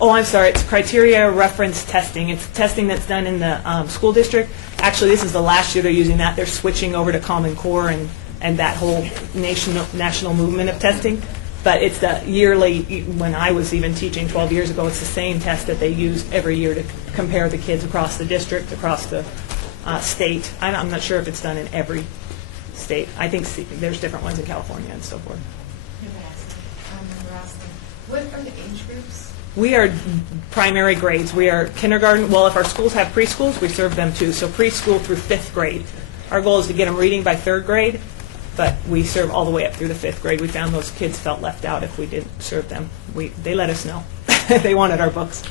Oh, I'm sorry. It's criteria reference testing. It's testing that's done in the school district. Actually, this is the last year they're using that. They're switching over to Common Core and that whole national movement of testing. But it's the yearly, when I was even teaching 12 years ago, it's the same test that they use every year to compare the kids across the district, across the state. I'm not sure if it's done in every state. I think there's different ones in California and so forth. What are the age groups? We are primary grades. We are kindergarten. Well, if our schools have preschools, we serve them too. So preschool through 5th grade. Our goal is to get them reading by 3rd grade, but we serve all the way up through the 5th grade. We found those kids felt left out if we didn't serve them. They let us know. They wanted our books.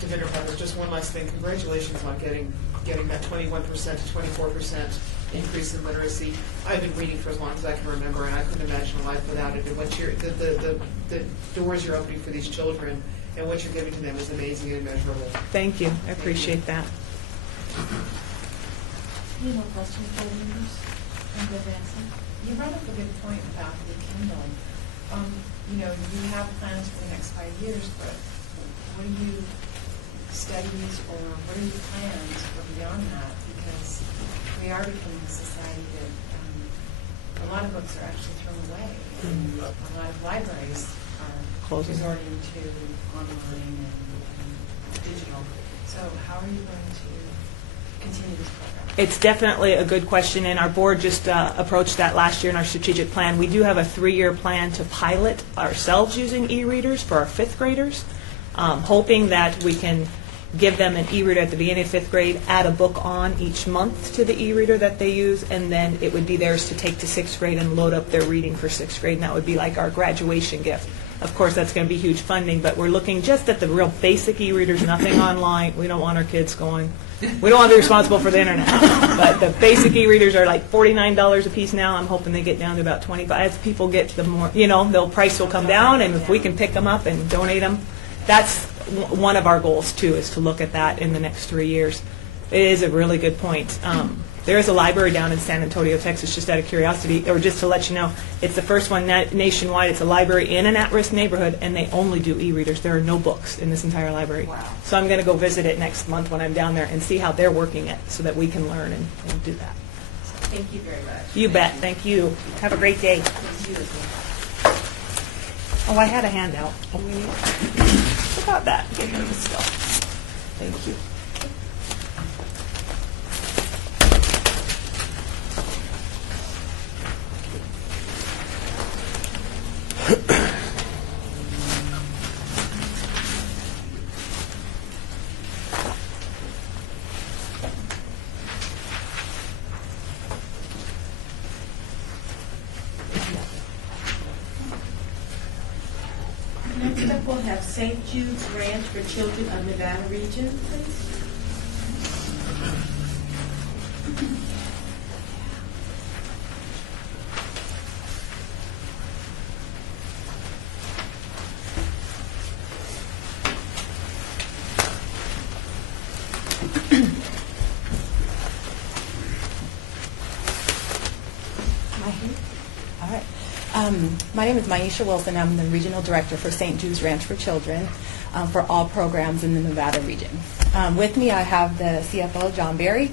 To Dinner Brothers, just one last thing. Congratulations on getting that 21% to 24% increase in literacy. I've been reading for as long as I can remember, and I couldn't imagine a life without it. And what the doors you're opening for these children and what you're giving to them is amazing and immeasurable. Thank you. I appreciate that. Any more questions for the members? You brought up a good point about the Kindle. You have plans for the next 5 years, but what are you studies or what are your plans for beyond that? Because we are becoming a society that a lot of books are actually thrown away, and a lot of libraries are resorting to online and digital. So how are you going to continue this program? It's definitely a good question, and our board just approached that last year in our strategic plan. We do have a 3-year plan to pilot ourselves using e-readers for our 5th graders, hoping that we can give them an e-reader at the beginning of 5th grade, add a book on each month to the e-reader that they use, and then it would be theirs to take to 6th grade and load up their reading for 6th grade, and that would be like our graduation gift. Of course, that's going to be huge funding, but we're looking just at the real basic e-readers, nothing online. We don't want our kids going. We don't want to be responsible for the internet. But the basic e-readers are like $49 a piece now. I'm hoping they get down to about $20. As people get the more, the price will come down, and if we can pick them up and donate them, that's one of our goals, too, is to look at that in the next 3 years. It is a really good point. There is a library down in San Antonio, Texas, just out of curiosity, or just to let you know, it's the first one nationwide. It's a library in an at-risk neighborhood, and they only do e-readers. There are no books in this entire library. Wow. So I'm going to go visit it next month when I'm down there and see how they're working it so that we can learn and do that. Thank you very much. You bet. Thank you. Have a great day. Thank you as well. Oh, I had a handout. Look at that. Get rid of the stuff. Thank you. Next up, we'll have St. Jude's Ranch for Children of Nevada Region, please. All right. My name is Maisha Wilson. I'm the Regional Director for St. Jude's Ranch for Children for all programs in the Nevada region. With me, I have the CFO, John Berry,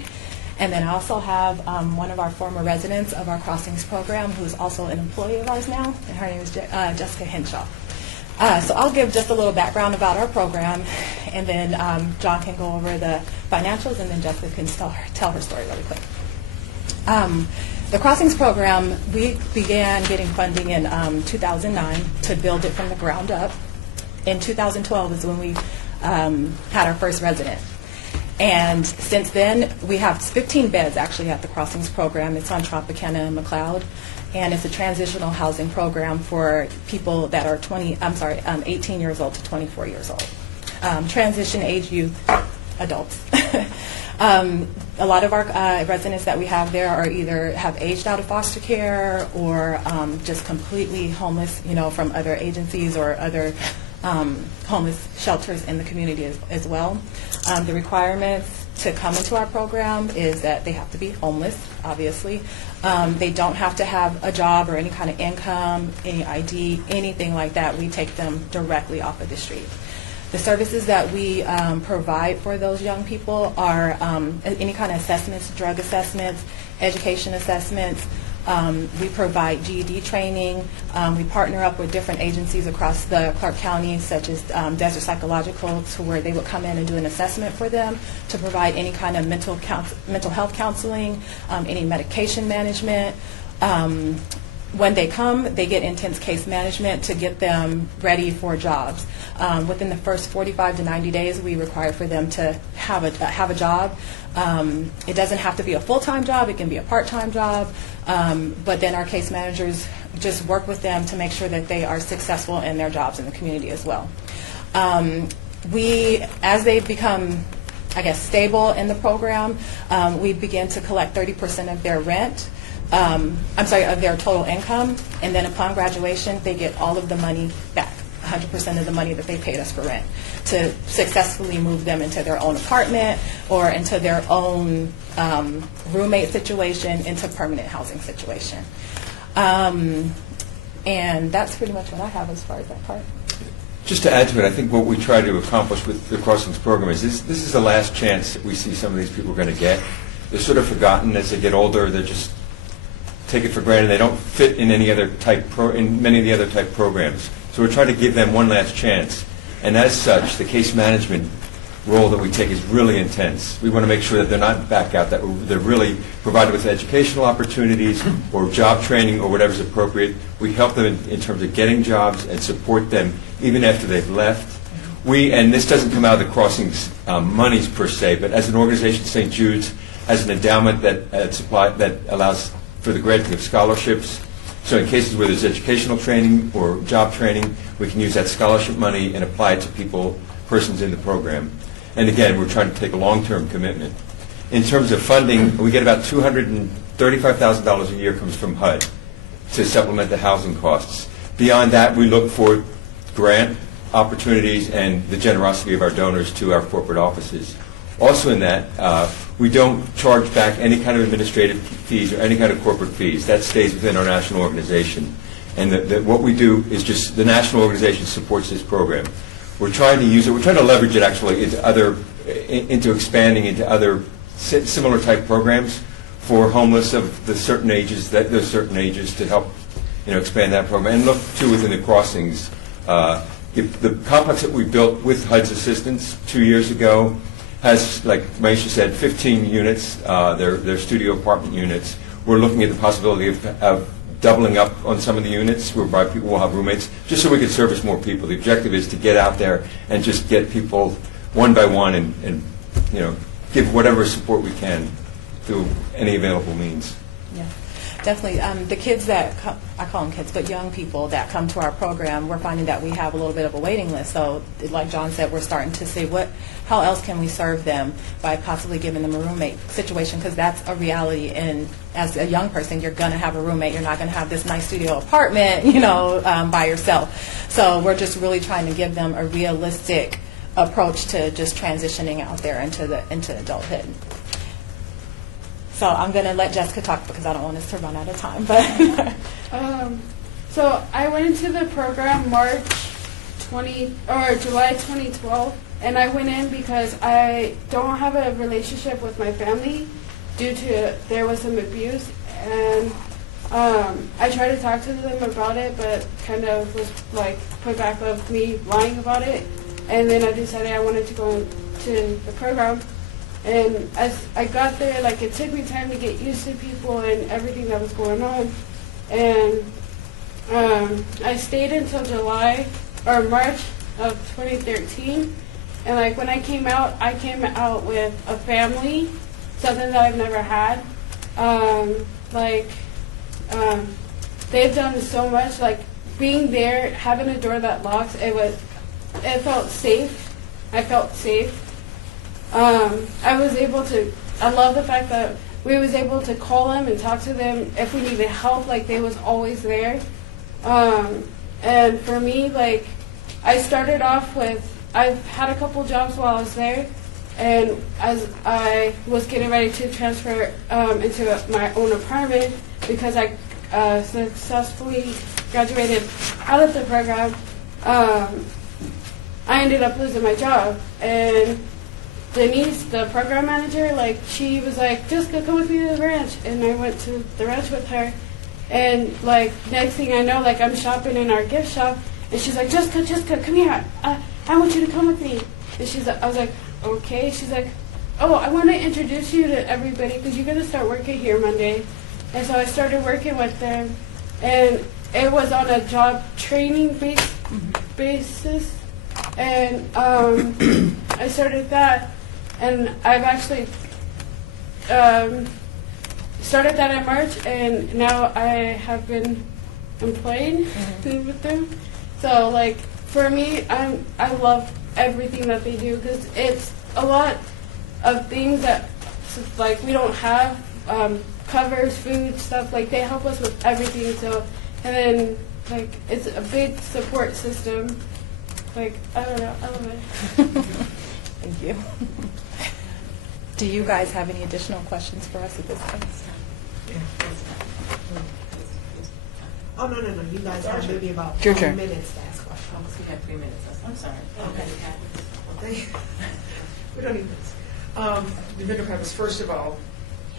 and then I also have one of our former residents of our Crossings program who's also an employee of ours now, and her name is Jessica Henshaw. So I'll give just a little background about our program, and then John can go over the financials, and then Jessica can tell her story really quick. The Crossings program, we began getting funding in 2009 to build it from the ground up. In 2012 is when we had our first resident. And since then, we have 15 beds actually at the Crossings program. It's on Tropicana and McLeod. And it's a transitional housing program for people that are 18 years old to 24 years old. Transition age youth, adults. A lot of our residents that we have there are either have aged out of foster care or just completely homeless, from other agencies or other homeless shelters in the community as well. The requirements to come into our program is that they have to be homeless, obviously. They don't have to have a job or any kind of income, any ID, anything like that. We take them directly off of the street. The services that we provide for those young people are any kind of assessments, drug assessments, education assessments. We provide GED training. We partner up with different agencies across the Clark County, such as Desert Psychological, to where they would come in and do an assessment for them to provide any kind of mental health counseling, any medication management. When they come, they get intense case management to get them ready for jobs. Within the first 45 to 90 days, we require for them to have a job. It doesn't have to be a full-time job. It can be a part-time job. But then our case managers just work with them to make sure that they are successful in their jobs in the community as well. As they become, stable in the program, we begin to collect 30% of their rent. Of their total income, and then upon graduation, they get all of the money back, 100% of the money that they paid us for rent, to successfully move them into their own apartment or into their own roommate situation, into permanent housing situation. And that's pretty much what I have as far as that part. Just to add to it, I think what we try to accomplish with the Crossings program is this is the last chance that we see some of these people are going to get. They're sort of forgotten as they get older. They're just take it for granted. They don't fit in any other in many of the other type programs. So we're trying to give them one last chance. And as such, the case management role that we take is really intense. We want to make sure that they're not back out, that they're really provided with educational opportunities or job training or whatever's appropriate. We help them in terms of getting jobs and support them even after they've left. And this doesn't come out of the Crossings monies per se, but as an organization, St. Jude's has an endowment that allows for the granting of scholarships. So in cases where there's educational training or job training, we can use that scholarship money and apply it to persons in the program. And again, we're trying to take a long-term commitment. In terms of funding, we get about $235,000 a year comes from HUD to supplement the housing costs. Beyond that, we look for grant opportunities and the generosity of our donors to our corporate offices. Also in that, we don't charge back any kind of administrative fees or any kind of corporate fees. That stays within our national organization. And what we do is just the national organization supports this program. We're trying to use it. We're trying to leverage it actually into expanding into other similar type programs for homeless of the certain ages to help expand that program. And look too within the Crossings. The complex that we built with HUD's assistance 2 years ago has, like Maisha said, 15 units. They're studio apartment units. We're looking at the possibility of doubling up on some of the units whereby people will have roommates, just so we can service more people. The objective is to get out there and just get people one by one and give whatever support we can through any available means. Yeah, definitely. The kids that I call them kids, but young people that come to our program, we're finding that we have a little bit of a waiting list. So, like John said, we're starting to see how else can we serve them by possibly giving them a roommate situation, because that's a reality. And as a young person, you're going to have a roommate. You're not going to have this nice studio apartment, by yourself. So we're just really trying to give them a realistic approach to just transitioning out there into adulthood. So I'm going to let Jessica talk because I don't want us to run out of time. But so I went into the program July 2012, and I went in because I don't have a relationship with my family due to there was some abuse, and I tried to talk to them about it, but kind of was like put back of me lying about it, and then I decided I wanted to go into the program. And as I got there, it took me time to get used to people and everything that was going on. And I stayed until March of 2013. And when I came out with a family, something that I've never had. They've done so much. Being there, having a door that locks, it felt safe. I felt safe. I love the fact that we was able to call them and talk to them if we needed help, they was always there. And for me, I started off I've had a couple jobs while I was there, and as I was getting ready to transfer into my own apartment, because I successfully graduated out of the program, I ended up losing my job. And Denise, the program manager, she was like, Jessica, come with me to the ranch. And I went to the ranch with her. And, next thing I know, I'm shopping in our gift shop. And she's like, Jessica, come here. I want you to come with me. And I was like, okay. She's like, oh, I want to introduce you to everybody because you're going to start working here Monday. And so I started working with them. And it was on a job training basis. And I started that. And I've actually started that in March, and now I have been employed with them. So, for me, I love everything that they do because it's a lot of things that, we don't have, covers, food, stuff. They help us with everything. So, and then, it's a big support system. I don't know, I love it. Thank you. Do you guys have any additional questions for us at this point? Oh, no. You guys have maybe about Your 20 turn. minutes to ask questions. Oh, we have 3 minutes. I'm sorry. Okay. We don't need this. Vendor Premise, first of all,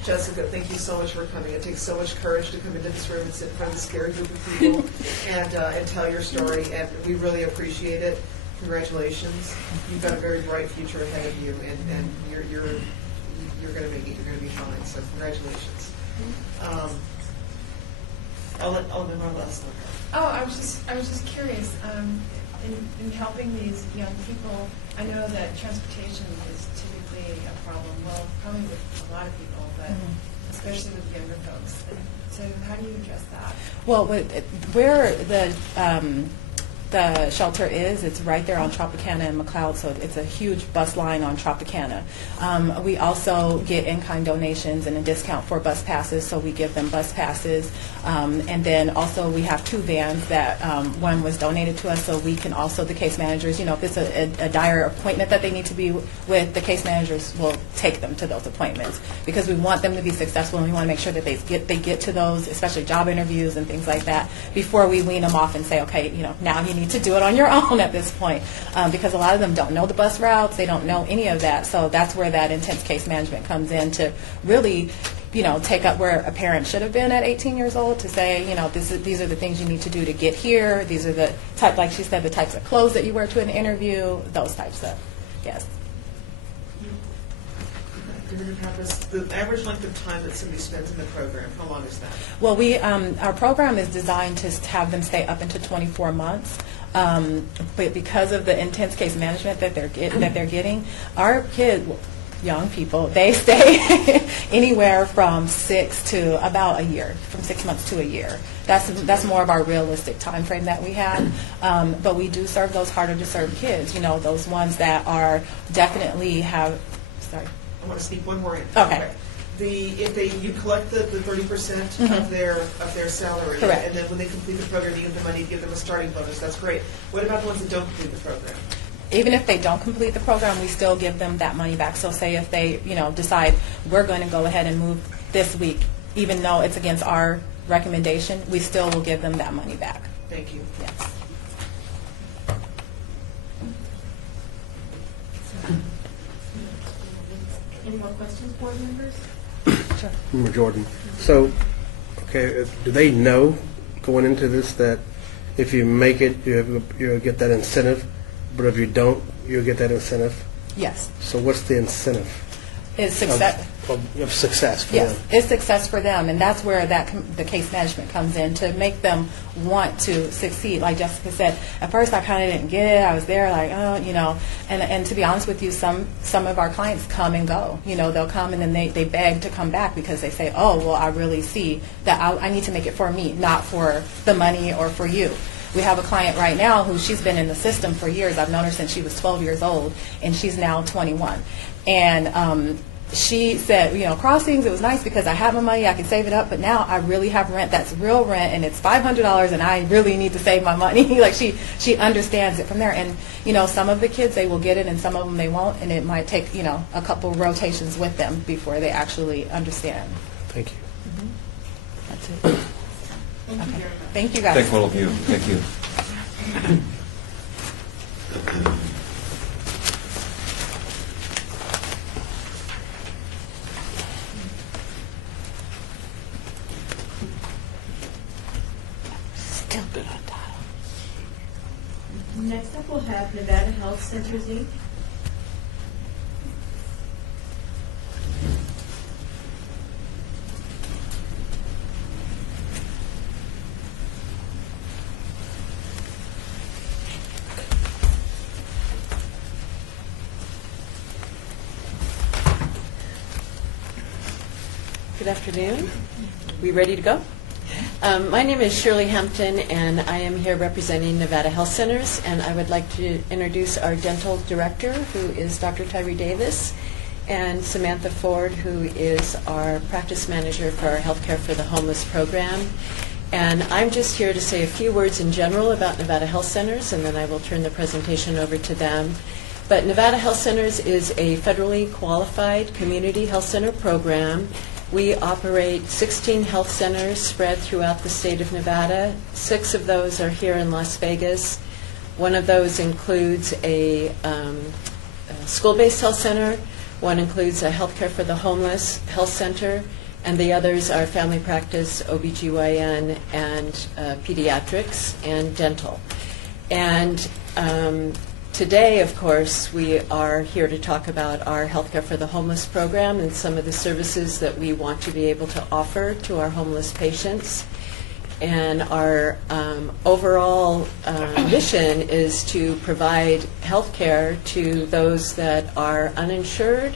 Jessica, thank you so much for coming. It takes so much courage to come into this room and sit in front of a scary group of people and tell your story, and we really appreciate it. Congratulations. You've got a very bright future ahead of you, and you're going to make it. You're going to be fine. So congratulations. Alderman Marless. Oh, I was just curious. In helping these young people, I know that transportation is typically a problem. Well, probably with a lot of people, but especially with younger folks. And so, how do you address that? Well, where the shelter is, it's right there on Tropicana and McLeod, so it's a huge bus line on Tropicana. We also get in-kind donations and a discount for bus passes, so we give them bus passes. And then also we have 2 vans that one was donated to us, so we can also, the case managers, if it's a dire appointment that they need to be with, the case managers will take them to those appointments because we want them to be successful, and we want to make sure that they get to those, especially job interviews and things like that, before we wean them off and say, okay, now you need to do it on your own at this point, because a lot of them don't know the bus routes, they don't know any of that. So that's where that intense case management comes in to really, take up where a parent should have been at 18 years old to say, these are the things you need to do to get here. These are the type, like she said, the types of clothes that you wear to an interview, those types of, yes. Community Campus, the average length of time that somebody spends in the program, how long is that? Well, our program is designed to have them stay up into 24 months. But because of the intense case management that they're getting, our kids, young people, they stay anywhere from 6 to about a year, from 6 months to a year. That's more of our realistic time frame that we have. But we do serve those harder to serve kids. Those ones that are definitely have. Sorry. I want to sneak one more in. Okay. You collect the 30% of their salary, Correct. and then when they complete the program, you give them money, you give them a starting bonus. That's great. What about the ones that don't complete the program? Even if they don't complete the program, we still give them that money back. So say if they, decide we're going to go ahead and move this week, even though it's against our recommendation, we still will give them that money back. Thank you. Yes. Any more questions, board members? Sure. Member Jordan. So, okay, do they know going into this that if you make it, you'll get that incentive, but if you don't, you'll get that incentive? Yes. So what's the incentive? It's success. Of success for Yes, them? it's success for them, and that's where the case management comes in, to make them want to succeed. Like Jessica said, at first I kind of didn't get it. I was there like, and to be honest with you, some of our clients come and go. They'll come and then they beg to come back because they say, oh, well, I really see that I need to make it for me, not for the money or for you. We have a client right now who she's been in the system for years. I've known her since she was 12 years old, and she's now 21. And she said, Crossings, it was nice because I have my money, I can save it up, but now I really have rent that's real rent, and it's $500, and I really need to save my money. Like she understands it from there. And, some of the kids, they will get it, and some of them they won't, and it might take, a couple rotations with them before they actually understand. Thank you. That's it. Thank you very much. Thank you, guys. Thank all of you. Thank you. Still good on time. Next up, we'll have Nevada Health Centers, Inc. Good afternoon. We ready to go? My name is Shirley Hampton, and I am here representing Nevada Health Centers, and I would like to introduce our dental director, who is Dr. Tyree Davis, and Samantha Ford, who is our practice manager for our Healthcare for the Homeless program. And I'm just here to say a few words in general about Nevada Health Centers, and then I will turn the presentation over to them. But Nevada Health Centers is a federally qualified community health center program. We operate 16 health centers spread throughout the state of Nevada. 6 of those are here in Las Vegas. One of those includes a school-based health center. One includes a Healthcare for the Homeless health center. And the others are family practice, OBGYN, and pediatrics, and dental. And today, of course, we are here to talk about our Healthcare for the Homeless program and some of the services that we want to be able to offer to our homeless patients. And our overall mission is to provide health care to those that are uninsured,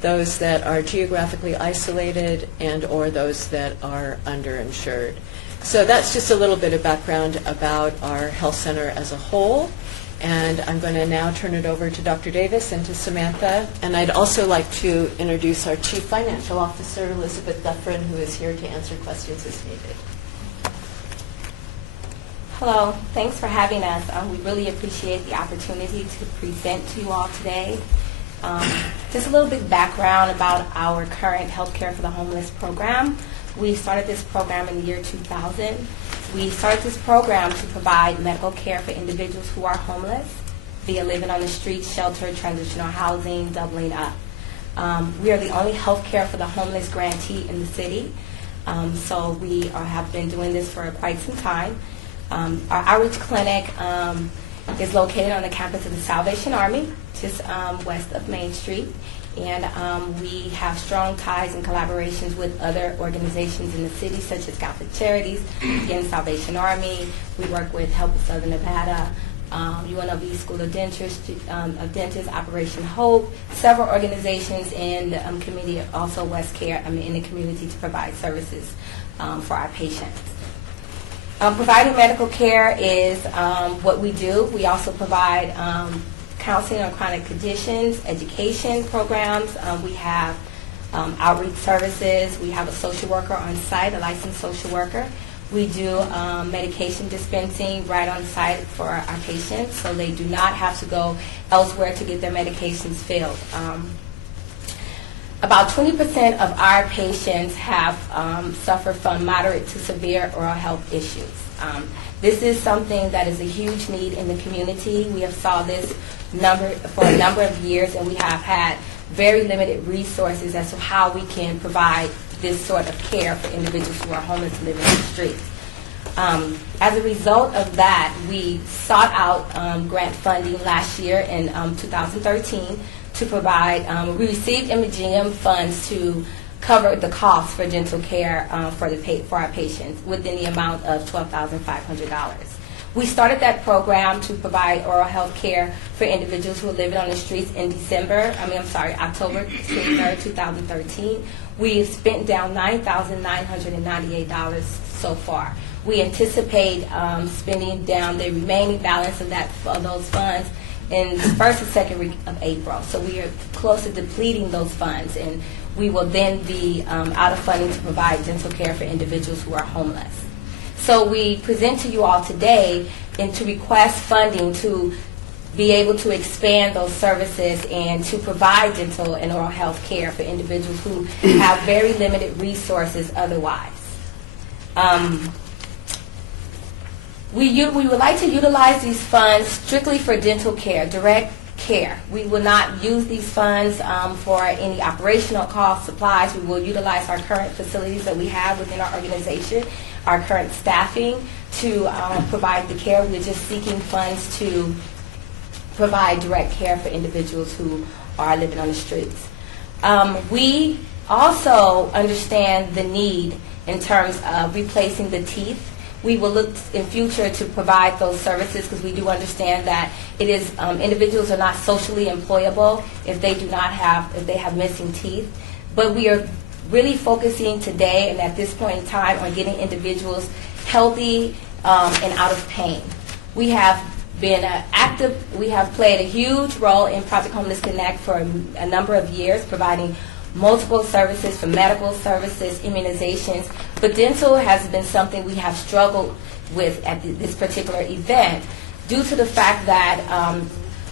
those that are geographically isolated, and or those that are underinsured. So that's just a little bit of background about our health center as a whole. And I'm going to now turn it over to Dr. Davis and to Samantha. And I'd also like to introduce our Chief Financial Officer, Elizabeth Duffrin, who is here to answer questions as needed. Hello, thanks for having us. We really appreciate the opportunity to present to you all today. Just a little bit of background about our current Healthcare for the Homeless program. We started this program in the year 2000. We started this program to provide medical care for individuals who are homeless via living on the streets, shelter, transitional housing, doubling up. We are the only healthcare for the homeless grantee in the city, so we have been doing this for quite some time. Our outreach clinic is located on the campus of the Salvation Army, just west of Main Street. And we have strong ties and collaborations with other organizations in the city, such as Catholic Charities, again, Salvation Army. We work with Help of Southern Nevada, UNLV School of Dentists, Operation Hope, several organizations in the community, also West Care, in the community to provide services for our patients. Providing medical care is what we do. We also provide counseling on chronic conditions, education programs. We have outreach services. We have a social worker on site, a licensed social worker. We do medication dispensing right on site for our patients, so they do not have to go elsewhere to get their medications filled. About 20% of our patients have suffered from moderate to severe oral health issues. This is something that is a huge need in the community. We have saw this for a number of years, and we have had very limited resources as to how we can provide this sort of care for individuals who are homeless and living in the streets. As a result of that, we sought out grant funding last year in 2013 to provide, we received MGM funds to cover the cost for dental care for our patients within the amount of $12,500. We started that program to provide oral health care for individuals who are living on the streets in October 23rd, 2013. We've spent down $9,998 so far. We anticipate spending down the remaining balance of those funds in the first and second week of April. So we are close to depleting those funds, and we will then be out of funding to provide dental care for individuals who are homeless. So we present to you all today and to request funding to be able to expand those services and to provide dental and oral health care for individuals who have very limited resources otherwise. We would like to utilize these funds strictly for dental care, direct care. We will not use these funds for any operational costs, supplies. We will utilize our current facilities that we have within our organization, our current staffing to provide the care. We're just seeking funds to provide direct care for individuals who are living on the streets. We also understand the need in terms of replacing the teeth. We will look in future to provide those services because we do understand that it is individuals are not socially employable if they have missing teeth. But we are really focusing today and at this point in time on getting individuals healthy and out of pain. We have been we have played a huge role in Project Homeless Connect for a number of years, providing multiple services for medical services, immunizations, but dental has been something we have struggled with at this particular event due to the fact that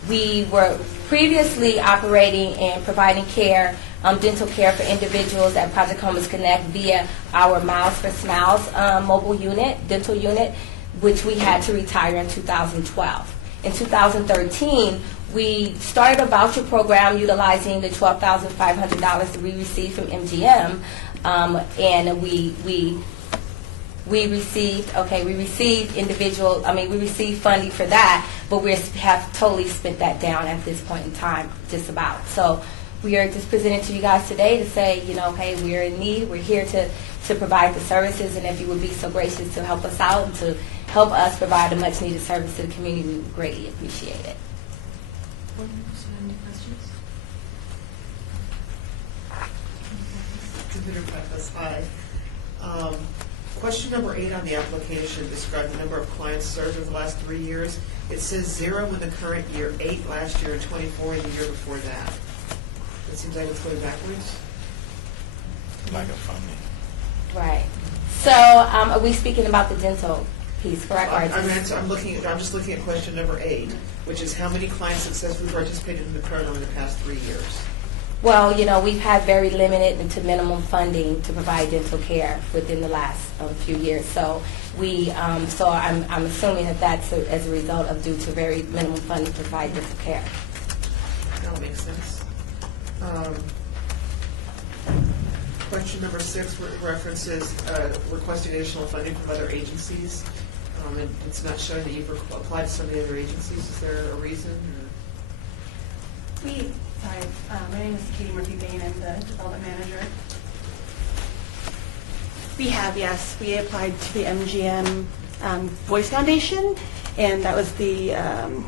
we were previously operating and providing care, dental care for individuals at Project Homeless Connect via our Miles for Smiles mobile unit, dental unit, which we had to retire in 2012. In 2013, we started a voucher program utilizing the $12,500 that we received from MGM, and we received funding for that, but we have totally spent that down at this point in time, just about. So we are just presenting to you guys today to say, hey, we're in need. We're here to provide the services, and if you would be so gracious to help us out and to help us provide a much-needed service to the community, we would greatly appreciate it. Any questions? Computer Preface, hi. Question number 8 on the application described the number of clients served over the last 3 years. It says 0 in the current year, 8 last year, and 24 in the year before that. It seems like it's going backwards. Like a funding. Right. So are we speaking about the dental piece, correct? I'm just looking at question number 8, which is how many clients successfully participated in the program in the past 3 years? Well, we've had very limited to minimum funding to provide dental care within the last few years. So I'm assuming that that's as a result of due to very minimum funding to provide dental care. That makes sense. Question number 6 references requesting additional funding from other agencies. and it's not showing that you've applied to some of the other agencies. Is there a reason? My name is Katie Murphy-Bain. I'm the development manager. We have, yes. We applied to the MGM Voice Foundation, and that was the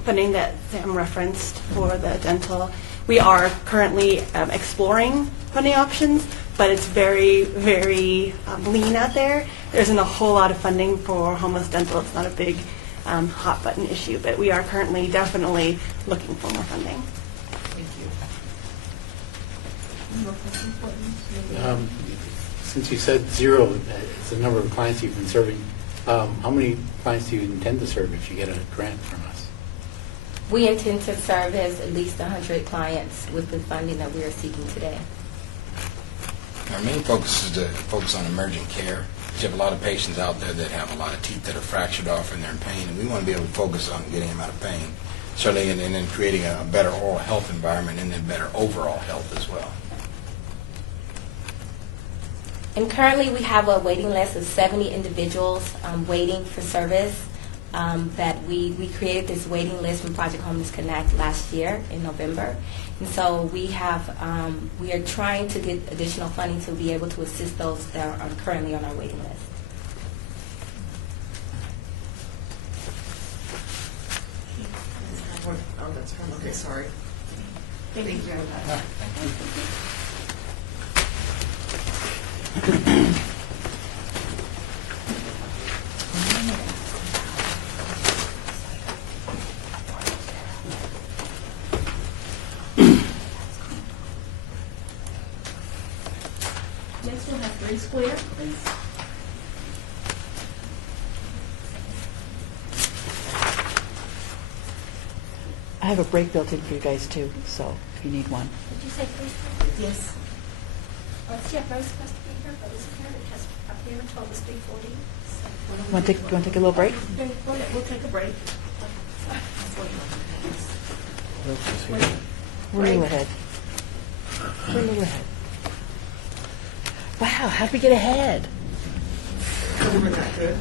funding that Sam referenced for the dental. We are currently exploring funding options, but it's very, very lean out there. There isn't a whole lot of funding for homeless dental. It's not a big hot button issue, but we are currently definitely looking for more funding. Since you said zero is the number of clients you've been serving, how many clients do you intend to serve if you get a grant from us? We intend to service at least 100 clients with the funding that we are seeking today. Our main focus is to focus on emergent care. We have a lot of patients out there that have a lot of teeth that are fractured off and they're in pain, and we want to be able to focus on getting them out of pain, certainly, and then creating a better oral health environment and then better overall health as well. And currently, we have a waiting list of 70 individuals waiting for service. That we created this waiting list from Project Homeless Connect last year in November, and so we are trying to get additional funding to be able to assist those that are currently on our waiting list. Oh, that's her. Okay, sorry. Thank you very much. Next we'll have 3 Square, please. I have a break built in for you guys too, so if you need one. Did you say 3 Square? Yes. Let's see if Rose supposed to be here, but isn't here because up here told us 3:40. Want to take a little break? We'll take a break. We're a little ahead. We're a little ahead. Wow, how'd we get ahead? We were that good.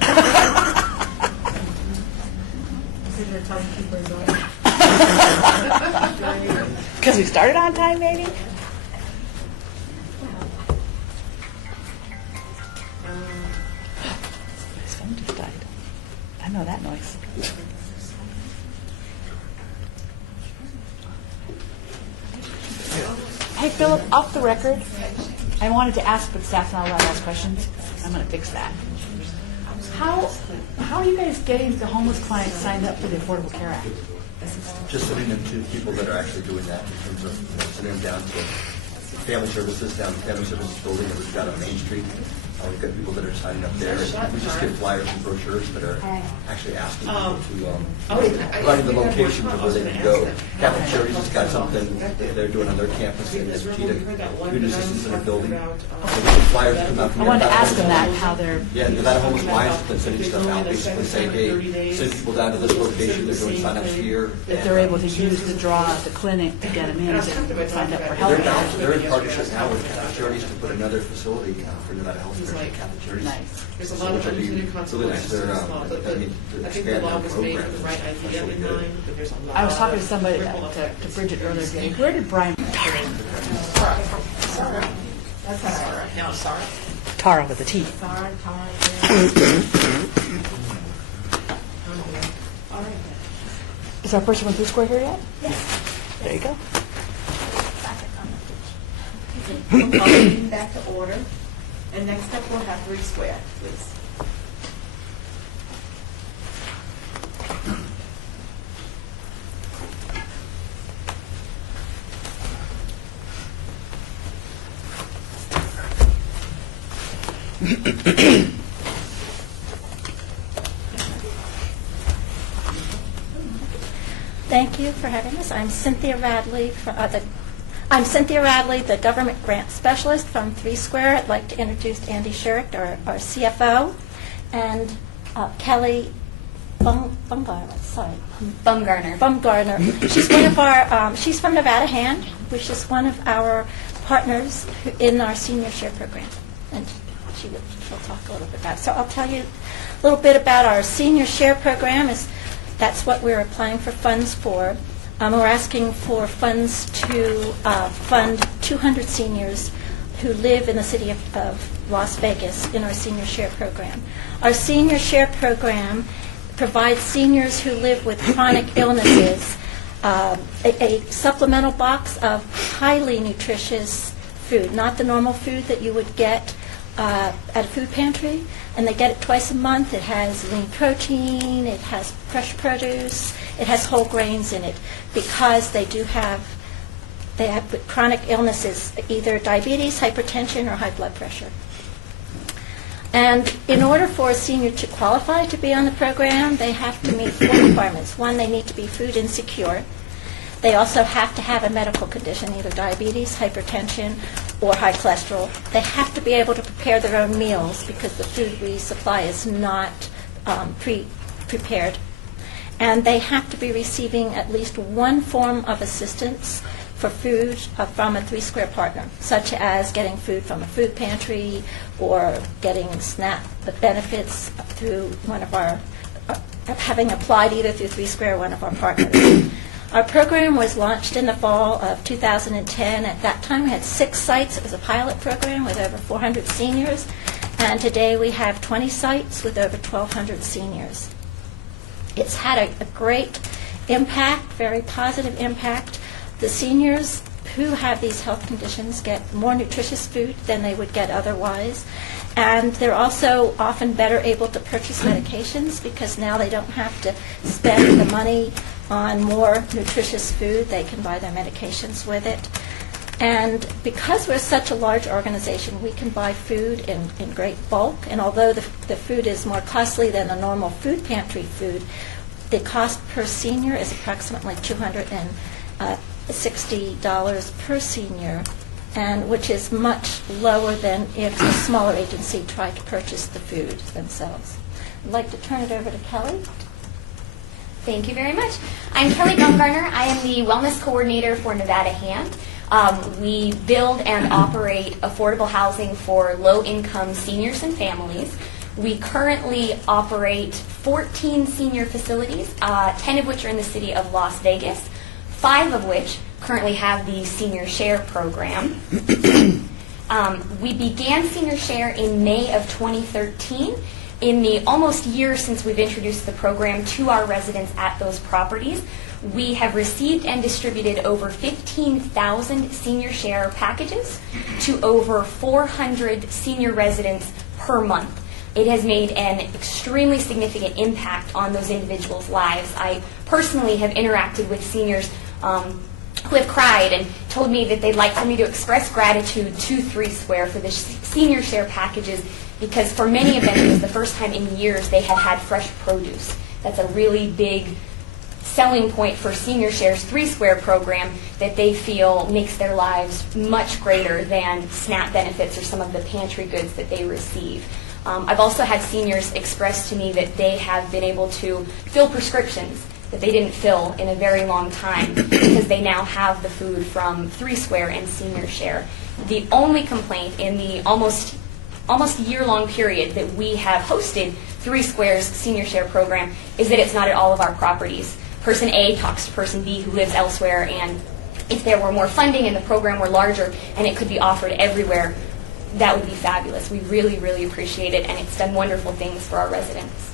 Because we started on time, maybe? My phone just died. I know that noise. Hey, Philip, off the record, I wanted to ask, but staff's not allowed to ask questions. I'm going to fix that. How are you guys getting the homeless clients signed up for the Affordable Care Act? Just sending them to people that are actually doing that in terms of sending them down to family services, down to family services building that we've got on Main Street. We've got people that are signing up there. We just get flyers and brochures that are actually asking people to providing the location to where they can go. Catholic Charities has got something they're doing on their campus in the Cheetah Community Assistance Center building. So we get flyers that come out from I wanted to ask them that, how they're... Yeah, Nevada Homeless Alliance has been sending stuff out, basically saying, hey, send people down to this location, they're doing sign-ups here. If they're able to use the draw at the clinic to get them in, and signed up for health care. They're in partnership now with Catholic Charities to put another facility for Nevada Health Care. Catholic Charities. Nice. There's a lot of unintended consequences to this law, but I think the law was made with the right idea in mind, but there's a lot. I was talking to somebody, to Bridget earlier today. Where did Brian... That's Sarah. No, Sarah. Tara with a T. Sarah, Tara. Is our person from 3 Square here yet? Yes. There you go. We'll call the meeting back to order. And next up, we'll have 3 Square, please. Thank you for having us. I'm Cynthia Radley, the Government Grant Specialist from 3 Square. I'd like to introduce Andy Shurick, our CFO, and Kelly Bumgarner. She's one of our. She's from Nevada Hand, which is one of our partners in our senior share program, and she'll talk a little bit about it. So I'll tell you a little bit about our senior share program. That's what we're applying for funds for. We're asking for funds to fund 200 seniors who live in the city of Las Vegas in our senior share program. Our senior share program provides seniors who live with chronic illnesses a supplemental box of highly nutritious food, not the normal food that you would get at a food pantry, and they get it twice a month. It has lean protein, it has fresh produce, it has whole grains in it, because they have chronic illnesses, either diabetes, hypertension, or high blood pressure. And in order for a senior to qualify to be on the program, they have to meet 4 requirements. One, they need to be food insecure. They also have to have a medical condition, either diabetes, hypertension, or high cholesterol. They have to be able to prepare their own meals, because the food we supply is not prepared. And they have to be receiving at least one form of assistance for food from a 3 Square partner, such as getting food from a food pantry or getting SNAP benefits through one of our, having applied either through 3 Square or one of our partners. Our program was launched in the fall of 2010. At that time, we had 6 sites. It was a pilot program with over 400 seniors. And today we have 20 sites with over 1,200 seniors. It's had a great impact, very positive impact. The seniors who have these health conditions get more nutritious food than they would get otherwise. And they're also often better able to purchase medications, because now they don't have to spend the money on more nutritious food. They can buy their medications with it. And because we're such a large organization, we can buy food in great bulk. And although the food is more costly than a normal food pantry food, the cost per senior is approximately $260 per senior, and which is much lower than if a smaller agency tried to purchase the food themselves. I'd like to turn it over to Kelly. Thank you very much. I'm Kelly Baumgartner. I am the Wellness Coordinator for Nevada Hand. We build and operate affordable housing for low-income seniors and families. We currently operate 14 senior facilities, 10 of which are in the city of Las Vegas, 5 of which currently have the Senior Share program. We began Senior Share in May of 2013. In the almost year since we've introduced the program to our residents at those properties, we have received and distributed over 15,000 Senior Share packages to over 400 senior residents per month. It has made an extremely significant impact on those individuals' lives. I personally have interacted with seniors who have cried and told me that they'd like for me to express gratitude to 3 Square for the Senior Share packages, because for many of them it was the first time in years they had had fresh produce. That's a really big selling point for Senior Share's 3 Square program that they feel makes their lives much greater than SNAP benefits or some of the pantry goods that they receive. I've also had seniors express to me that they have been able to fill prescriptions that they didn't fill in a very long time because they now have the food from 3 Square and Senior Share. The only complaint in the almost year-long period that we have hosted 3 Square's Senior Share program is that it's not at all of our properties. Person A talks to person B who lives elsewhere, and if there were more funding and the program were larger and it could be offered everywhere, that would be fabulous. We really, really appreciate it, and it's done wonderful things for our residents.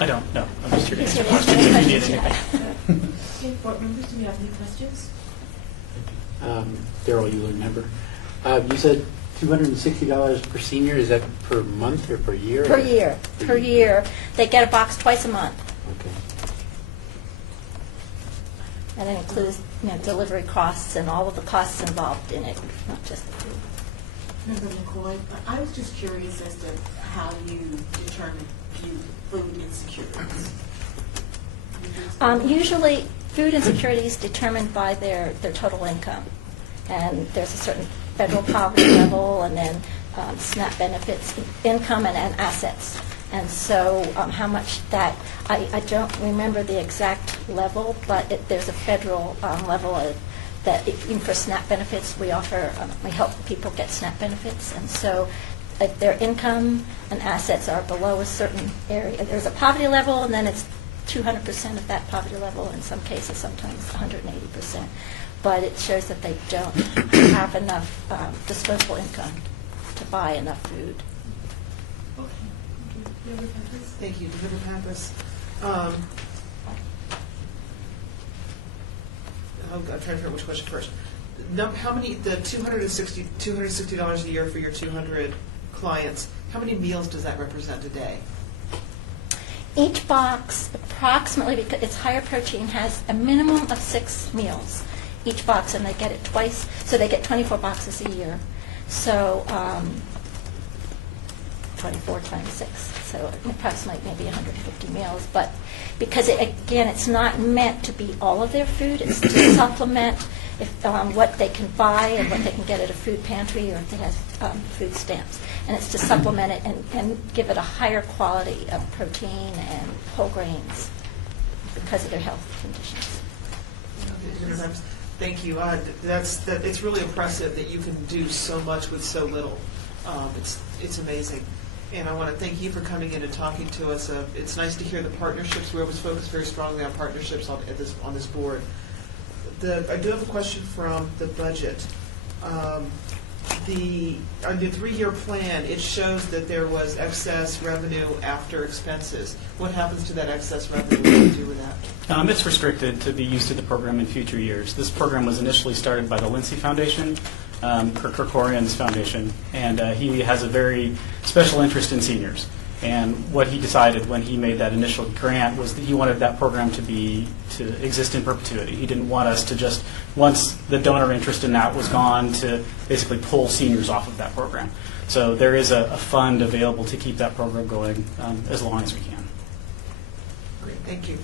I don't know. I'm just here to answer Yes, questions if you need yes, anything. Okay, board members, do you have any questions? Daryl Euler, member. You said $260 per senior. Is that per month or per year? Per year. Per year. They get a box twice a month. Okay. And it includes, delivery costs and all of the costs involved in it, not just the food. Member McCoy, I was just curious as to how you determine food insecurities. Usually, food insecurity is determined by their total income. And there's a certain federal poverty level, and then SNAP benefits, income and assets. And so how much that, I don't remember the exact level, but there's a federal level that even for SNAP benefits, we offer, we help people get SNAP benefits. And so if their income and assets are below a certain area, there's a poverty level, and then it's 200% of that poverty level, in some cases sometimes 180%. But it shows that they don't have enough disposable income to buy enough food. Thank you. Member Pappas. I'm trying to figure out which question first. How many, the $260 a year for your 200 clients, how many meals does that represent a day? Each box, approximately, because it's higher protein, has a minimum of 6 meals. Each box, and they get it twice, so they get 24 boxes a year. So 24 times 6, so approximately maybe 150 meals. But because, again, it's not meant to be all of their food, it's to supplement what they can buy and what they can get at a food pantry or if they have food stamps. And it's to supplement it and give it a higher quality of protein and whole grains because of their health conditions. Thank you. It's really impressive that you can do so much with so little. It's amazing. And I want to thank you for coming in and talking to us. It's nice to hear the partnerships. We always focus very strongly on partnerships on this board. I do have a question from the budget. On the 3-year plan, it shows that there was excess revenue after expenses. What happens to that excess revenue? What do you do with that? It's restricted to be used to the program in future years. This program was initially started by the Lindsay Foundation, Kirk Kerkorian's foundation, and he has a very special interest in seniors. And what he decided when he made that initial grant was that he wanted that program to exist in perpetuity. He didn't want us to just, once the donor interest in that was gone, to basically pull seniors off of that program. So there is a fund available to keep that program going as long as we can. Great, thank you.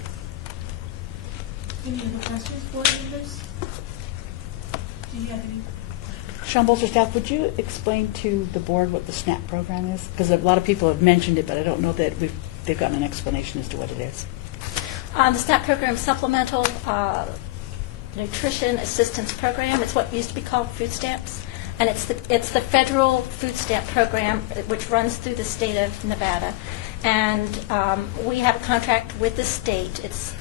Any other questions, board members? Do you have any? Sean Bolster, staff, would you explain to the board what the SNAP program is? Because a lot of people have mentioned it, but I don't know that they've gotten an explanation as to what it is. The SNAP program is supplemental nutrition assistance program. It's what used to be called food stamps, and it's the federal food stamp program which runs through the state of Nevada. And we have a contract with the state. It's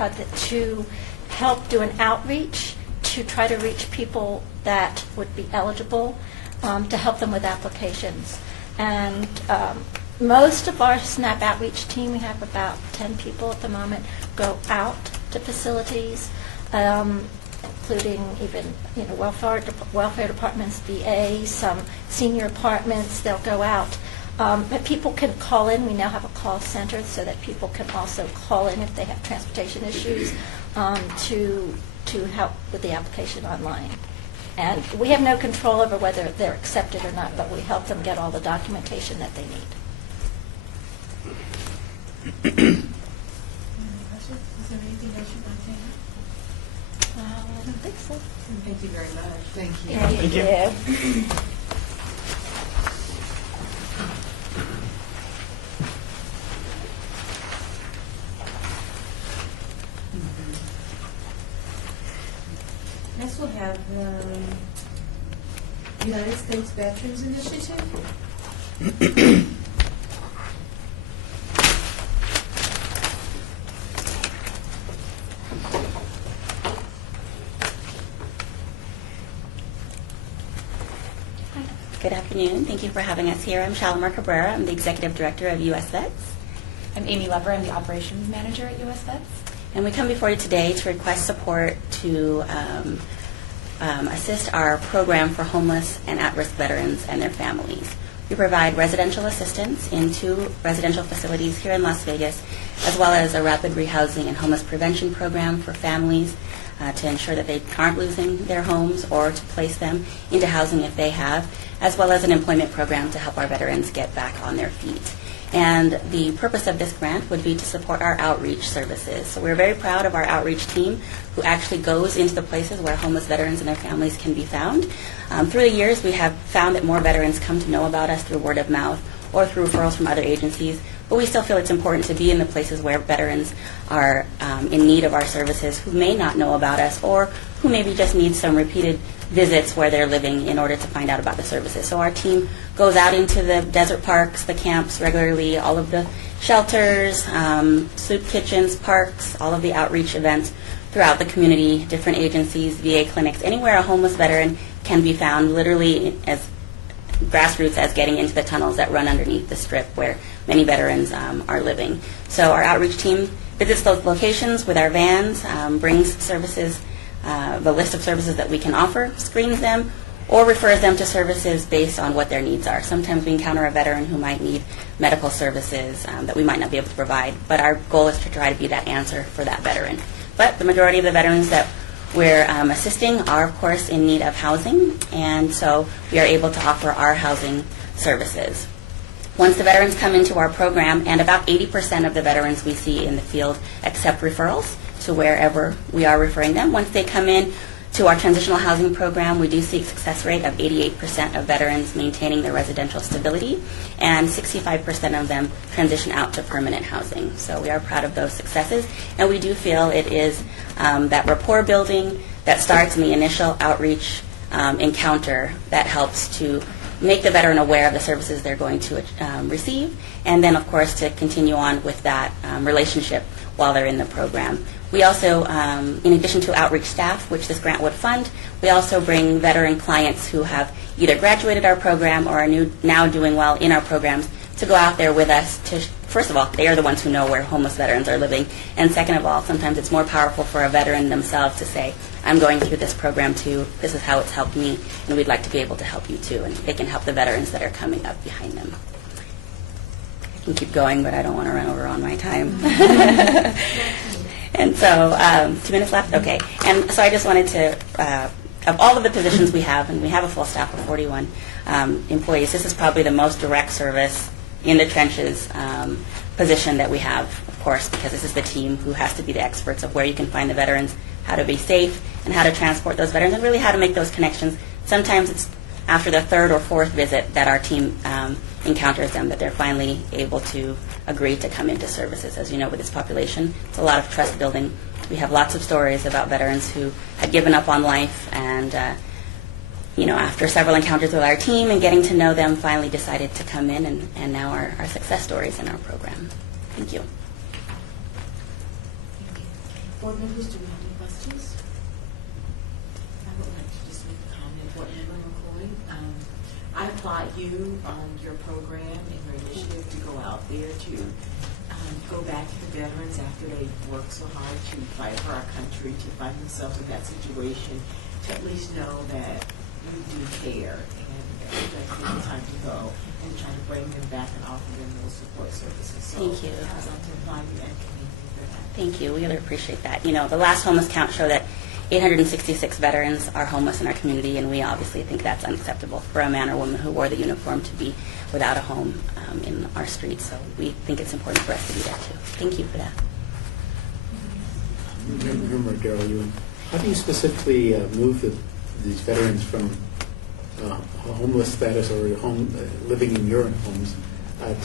to help do an outreach to try to reach people that would be eligible, to help them with applications. And most of our SNAP outreach team, we have about 10 people at the moment, go out to facilities, including even welfare departments, VA, some senior apartments. They'll go out. But people can call in. We now have a call center so that people can also call in if they have transportation issues to help with the application online. And we have no control over whether they're accepted or not, but we help them get all the documentation that they need. Any questions? Is there anything else you'd like to add? I don't think so. Thank you very much. Thank you. Thank you. Next we'll have the United States Veterans Initiative. Good afternoon. Thank you for having us here. I'm Shalimar Cabrera. I'm the Executive Director of U.S. Vets. I'm Amy Lever. I'm the Operations Manager at U.S. Vets. And we come before you today to request support to assist our program for homeless and at-risk veterans and their families. We provide residential assistance in 2 residential facilities here in Las Vegas, as well as a rapid rehousing and homeless prevention program for families to ensure that they aren't losing their homes or to place them into housing if they have, as well as an employment program to help our veterans get back on their feet. And the purpose of this grant would be to support our outreach services. So we're very proud of our outreach team who actually goes into the places where homeless veterans and their families can be found. Through the years, we have found that more veterans come to know about us through word of mouth or through referrals from other agencies, but but we still feel it's important to be in the places where veterans are in need of our services who may not know about us or who maybe just need some repeated visits where they're living in order to find out about the services. So our team goes out into the desert parks, the camps regularly, all of the shelters, soup kitchens, parks, all of the outreach events throughout the community, different agencies, VA clinics, anywhere a homeless veteran can be found, literally as grassroots as getting into the tunnels that run underneath the strip where many veterans are living. So our outreach team visits those locations with our vans, brings services, the list of services that we can offer, screens them, or refers them to services based on what their needs are. Sometimes we encounter a veteran who might need medical services that we might not be able to provide, but our goal is to try to be that answer for that veteran. But the majority of the veterans that we're assisting are, of course, in need of housing, and so we are able to offer our housing services. Once the veterans come into our program, and about 80% of the veterans we see in the field accept referrals to wherever we are referring them. Once they come in to our transitional housing program, we do see a success rate of 88% of veterans maintaining their residential stability, and 65% of them transition out to permanent housing. So we are proud of those successes, and we do feel it is that rapport building that starts in the initial outreach encounter that helps to make the veteran aware of the services they're going to receive, and then, of course, to continue on with that relationship while they're in the program. We also, in addition to outreach staff, which this grant would fund, we also bring veteran clients who have either graduated our program or are now doing well in our programs to go out there with us to, first of all, they are the ones who know where homeless veterans are living, and second of all, sometimes it's more powerful for a veteran themselves to say, I'm going through this program too, this is how it's helped me, and we'd like to be able to help you too, and they can help the veterans that are coming up behind them. I can keep going, but I don't want to run over on my time. And so, 2 minutes left? Okay. And so I just wanted to, of all of the positions we have, and we have a full staff of 41 employees, this is probably the most direct service in the trenches position that we have, of course, because this is the team who has to be the experts of where you can find the veterans, how to be safe, and how to transport those veterans, and really how to make those connections. Sometimes it's after the third or fourth visit that our team encounters them, that they're finally able to agree to come into services. As you know, with this population, it's a lot of trust building. We have lots of stories about veterans who had given up on life and, after several encounters with our team and getting to know them, finally decided to come in, and now are success stories in our program. Thank you. Board members, do we have any questions? I would like to just make a comment. Board Member McCoy, I applaud you on your program and your initiative to go out there to go back to the veterans after they worked so hard to fight for our country, to find themselves in that situation, to at least know that you do care and that you guys take the time to go and try to bring them back and offer them those support services. So Thank you. I would like to applaud you and commend you for that. Thank you. We really appreciate that. The last homeless count showed that 866 veterans are homeless in our community, and we obviously think that's unacceptable for a man or woman who wore the uniform to be without a home in our streets. So we think it's important for us to do that too. Thank you for that. Member Darrell Ewan, how do you specifically move these veterans from homeless status or living in your homes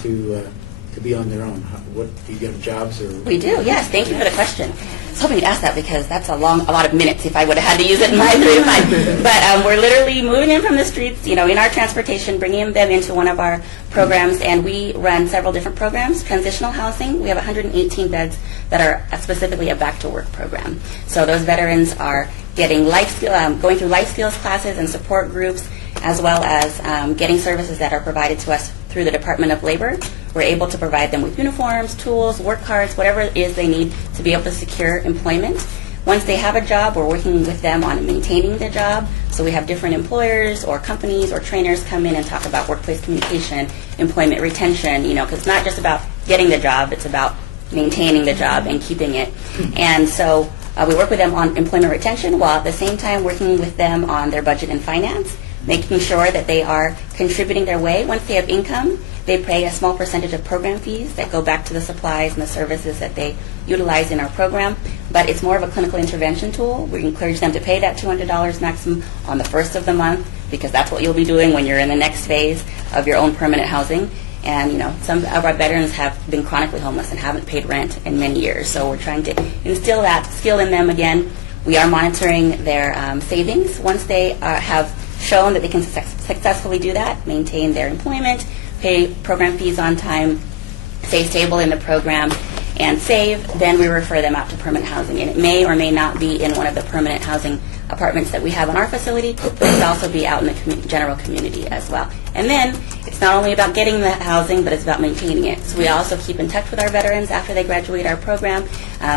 to be on their own? What do you get, jobs or? We do, yes. Thank you for the question. I was hoping you'd ask that because that's a lot of minutes if I would have had to use it in my 3 to 5. But we're literally moving them from the streets, in our transportation, bringing them into one of our programs, and we run several different programs. Transitional housing, we have 118 beds that are specifically a back-to-work program. So those veterans are getting going through life skills classes and support groups, as well as getting services that are provided to us through the Department of Labor. We're able to provide them with uniforms, tools, work cards, whatever it is they need to be able to secure employment. Once they have a job, we're working with them on maintaining the job. So we have different employers or companies or trainers come in and talk about workplace communication, employment retention, because it's not just about getting the job, it's about maintaining the job and keeping it. And so we work with them on employment retention while at the same time working with them on their budget and finance, making sure that they are contributing their way. Once they have income, they pay a small percentage of program fees that go back to the supplies and the services that they utilize in our program. But it's more of a clinical intervention tool. We encourage them to pay that $200 maximum on the first of the month because that's what you'll be doing when you're in the next phase of your own permanent housing. And, some of our veterans have been chronically homeless and haven't paid rent in many years. So we're trying to instill that skill in them again. We are monitoring their savings. Once they have shown that they can successfully do that, maintain their employment, pay program fees on time, stay stable in the program, and save, then we refer them out to permanent housing. And it may or may not be in one of the permanent housing apartments that we have in our facility, but it could also be out in the general community as well. And then it's not only about getting the housing, but it's about maintaining it. So we also keep in touch with our veterans after they graduate our program.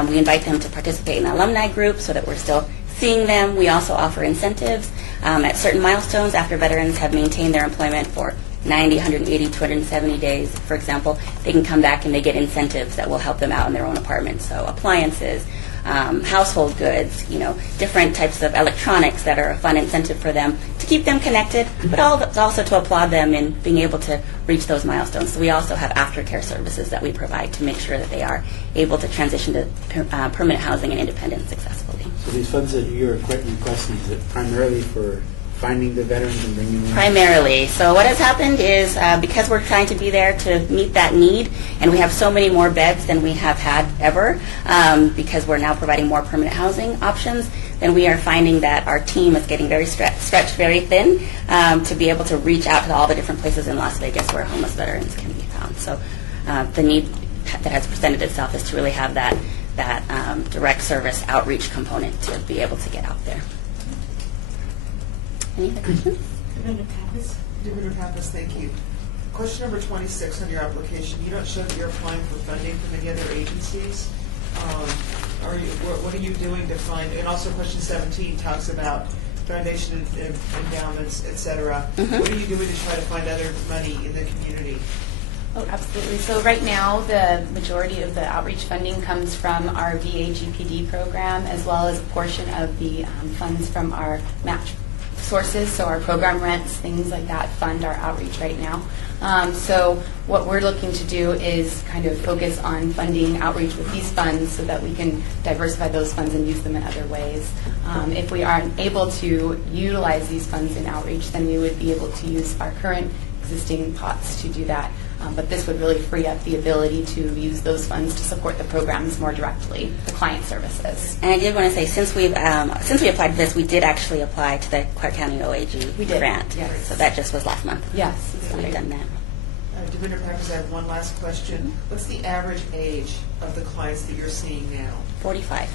We invite them to participate in the alumni group so that we're still seeing them. We also offer incentives at certain milestones after veterans have maintained their employment for 90, 180, 270 days, for example. They can come back and they get incentives that will help them out in their own apartments. So appliances, household goods, different types of electronics that are a fun incentive for them to keep them connected, but also to applaud them in being able to reach those milestones. So we also have aftercare services that we provide to make sure that they are able to transition to permanent housing and independence successfully. So these funds that you're requesting, is it primarily for finding the veterans and bringing them in? Primarily. So what has happened is because we're trying to be there to meet that need, and we have so many more beds than we have had ever, because we're now providing more permanent housing options, then we are finding that our team is getting very stretched very thin to be able to reach out to all the different places in Las Vegas where homeless veterans can be found. So the need that has presented itself is to really have that direct service outreach component to be able to get out there. Any other questions? Diviner Pappas, thank you. Question number 26 on your application. You don't show that you're applying for funding from any other agencies. What are you doing to find? And also, question 17 talks about foundation endowments, etc. What are you doing to try to find other money in the community? Oh, absolutely. So right now, the majority of the outreach funding comes from our VA GPD program, as well as a portion of the funds from our match sources, so our program rents, things like that, fund our outreach right now. So what we're looking to do is kind of focus on funding outreach with these funds so that we can diversify those funds and use them in other ways. If we aren't able to utilize these funds in outreach, then we would be able to use our current existing pots to do that. But this would really free up the ability to use those funds to support the programs more directly, the client services. And I did want to say, since we applied to this, we did actually apply to the Clark County OAG grant. Yes. So that just was last month. Yes. So we've done that. Diviner Pappas, I have one last question. What's the average age of the clients that you're seeing now? 45.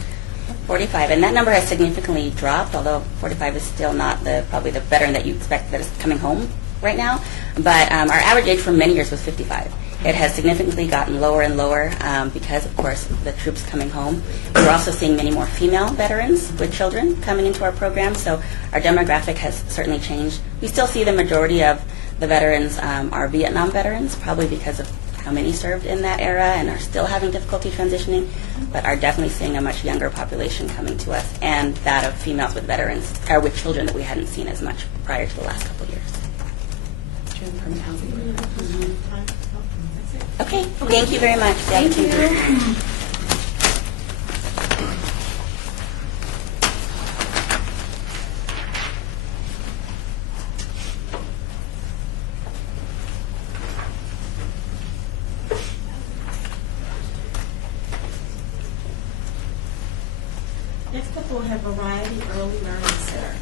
45, and that number has significantly dropped, although 45 is still not probably the veteran that you expect that is coming home right now. But our average age for many years was 55. It has significantly gotten lower and lower because, of course, the troops coming home. We're also seeing many more female veterans with children coming into our program, so our demographic has certainly changed. We still see the majority of the veterans are Vietnam veterans, probably because of how many served in that era and are still having difficulty transitioning, but are definitely seeing a much younger population coming to us, and that of females with veterans or with children that we hadn't seen as much prior to the last couple of years. Okay, thank you very much. Thank you. Next up, we'll have Variety Early Learning Center.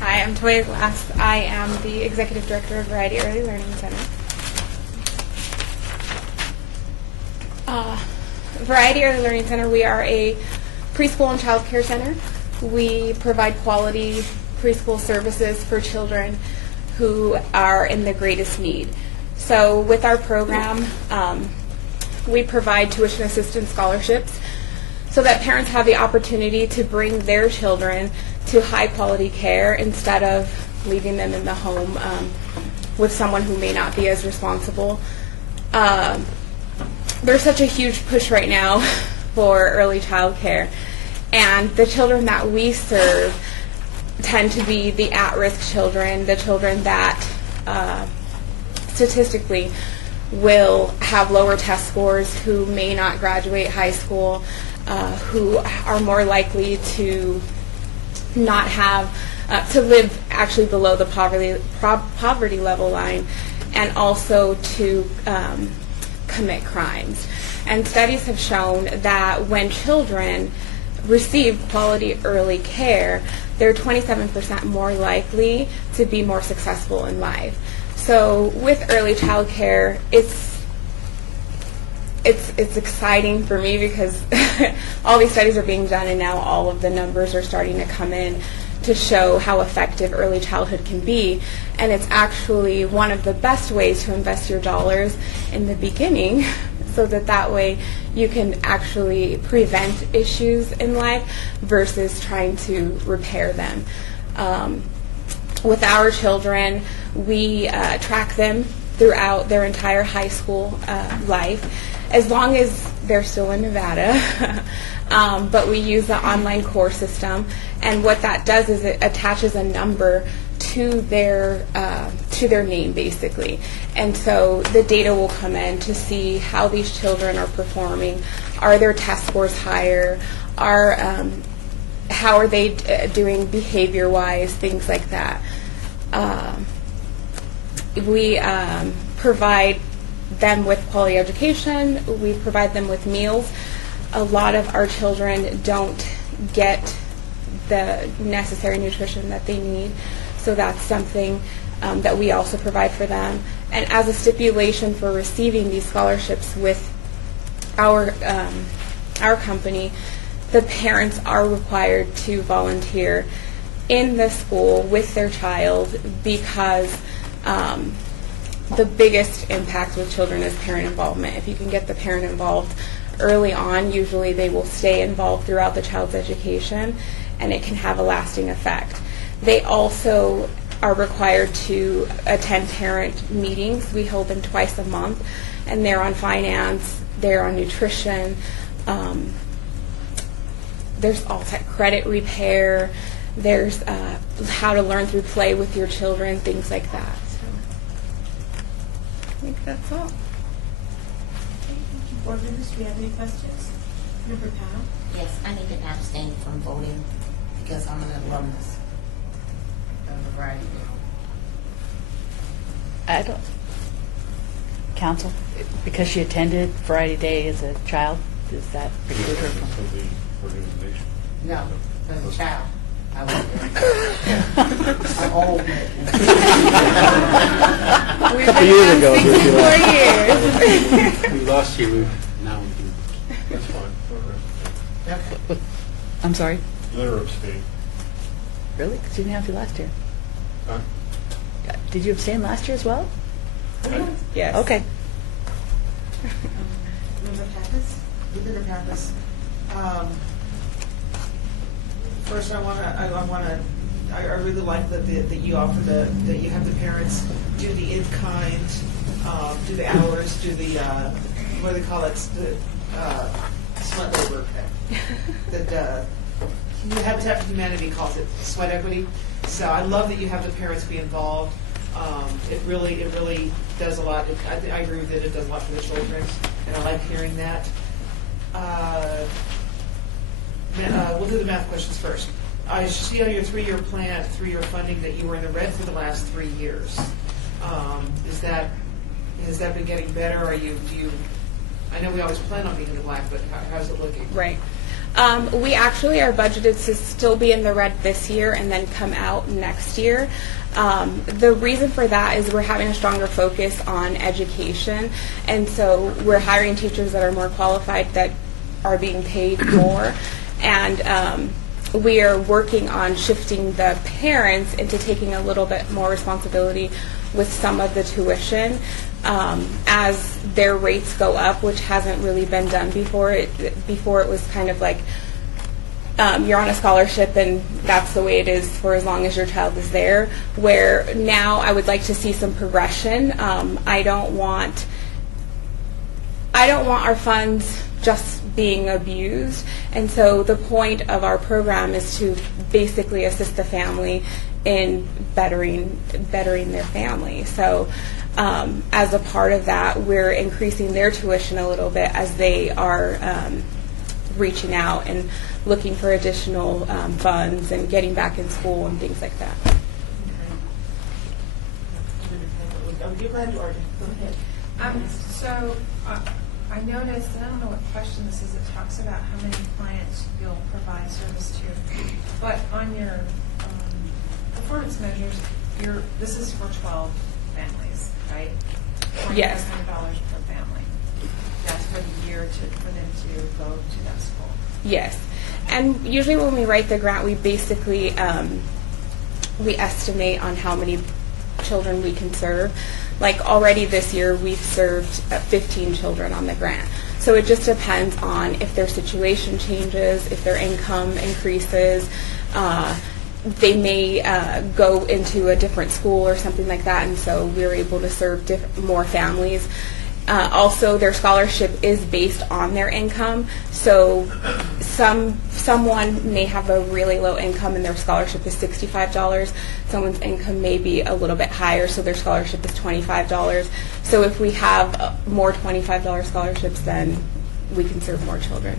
Hi, I'm Toya Glass. I am the Executive Director of Variety Early Learning Center. Variety Early Learning Center, we are a preschool and child care center. We provide quality preschool services for children who are in the greatest need. So with our program, we provide tuition assistance scholarships so that parents have the opportunity to bring their children to high quality care instead of leaving them in the home with someone who may not be as responsible. There's such a huge push right now for early child care, and the children that we serve tend to be the at-risk children, the children that statistically will have lower test scores, who may not graduate high school, who are more likely to not have, to live actually below the poverty level line, and also to commit crimes. And studies have shown that when children receive quality early care, they're 27% more likely to be more successful in life. So with early child care, it's exciting for me because all these studies are being done, and now all of the numbers are starting to come in to show how effective early childhood can be. And it's actually one of the best ways to invest your dollars in the beginning, so that way you can actually prevent issues in life versus trying to repair them. With our children, we track them throughout their entire high school life, as long as they're still in Nevada. But we use the online core system, and what that does is it attaches a number to their name, basically. And so the data will come in to see how these children are performing. Are their test scores higher? How are they doing behavior-wise? Things like that. We provide them with quality education. We provide them with meals. A lot of our children don't get the necessary nutrition that they need, so that's something that we also provide for them. And as a stipulation for receiving these scholarships with our company, the parents are required to volunteer in the school with their child, because the biggest impact with children is parent involvement. If you can get the parent involved early on, usually they will stay involved throughout the child's education, and it can have a lasting effect. They also are required to attend parent meetings. We hold them twice a month, and they're on finance, they're on nutrition, there's also credit repair, there's how to learn through play with your children, things like that. So I think that's all. Board members, do you have any questions? Member Powell? Yes, I need to abstain from voting because I'm an alumnus of the Variety Bill. I don't. Council, because she attended Variety Day as a child, does that preclude her from? No, as a child. I went there. I'm old. A couple years ago. 64 years. We lost you. Now we can. That's fine. Okay. I'm sorry? Let her abstain. Really? Because you didn't have to last year. Huh? Did you abstain last year as well? Yes. Okay. Member Pappas? Member Pappas. First, I really like that you offer that you have the parents do the in-kind, do the hours, do the what do they call it, the sweat labor. That Habitat for Humanity calls it sweat equity. So I love that you have the parents be involved. It really does a lot. I agree with it. It does a lot for the children, and I like hearing that. We'll do the math questions first. I see on your three-year plan, three-year funding, that you were in the red for the last 3 years. Has that been getting better? I know we always plan on being in the black, but how's it looking? Right. We actually are budgeted to still be in the red this year and then come out next year. The reason for that is we're having a stronger focus on education, and so we're hiring teachers that are more qualified, that are being paid more, and we are working on shifting the parents into taking a little bit more responsibility with some of the tuition as their rates go up, which hasn't really been done before. Before it was kind of like you're on a scholarship and that's the way it is for as long as your child is there, where now I would like to see some progression. I don't want our funds just being abused, and so the point of our program is to basically assist the family in bettering their family. So as a part of that, we're increasing their tuition a little bit as they are reaching out and looking for additional funds and getting back in school and things like that. So I noticed, and I don't know what question this is, it talks about how many clients you'll provide service to. But on your performance measures, this is for 12 families, right? Yes. $2,500 per family. That's for the year for them to go to that school. Yes. And usually when we write the grant, we basically we estimate on how many children we can serve. Like already this year, we've served 15 children on the grant. So it just depends on if their situation changes, if their income increases. They may go into a different school or something like that, and so we're able to serve more families. Also, their scholarship is based on their income. So someone may have a really low income and their scholarship is $65. Someone's income may be a little bit higher, so their scholarship is $25. So if we have more $25 scholarships, then we can serve more children.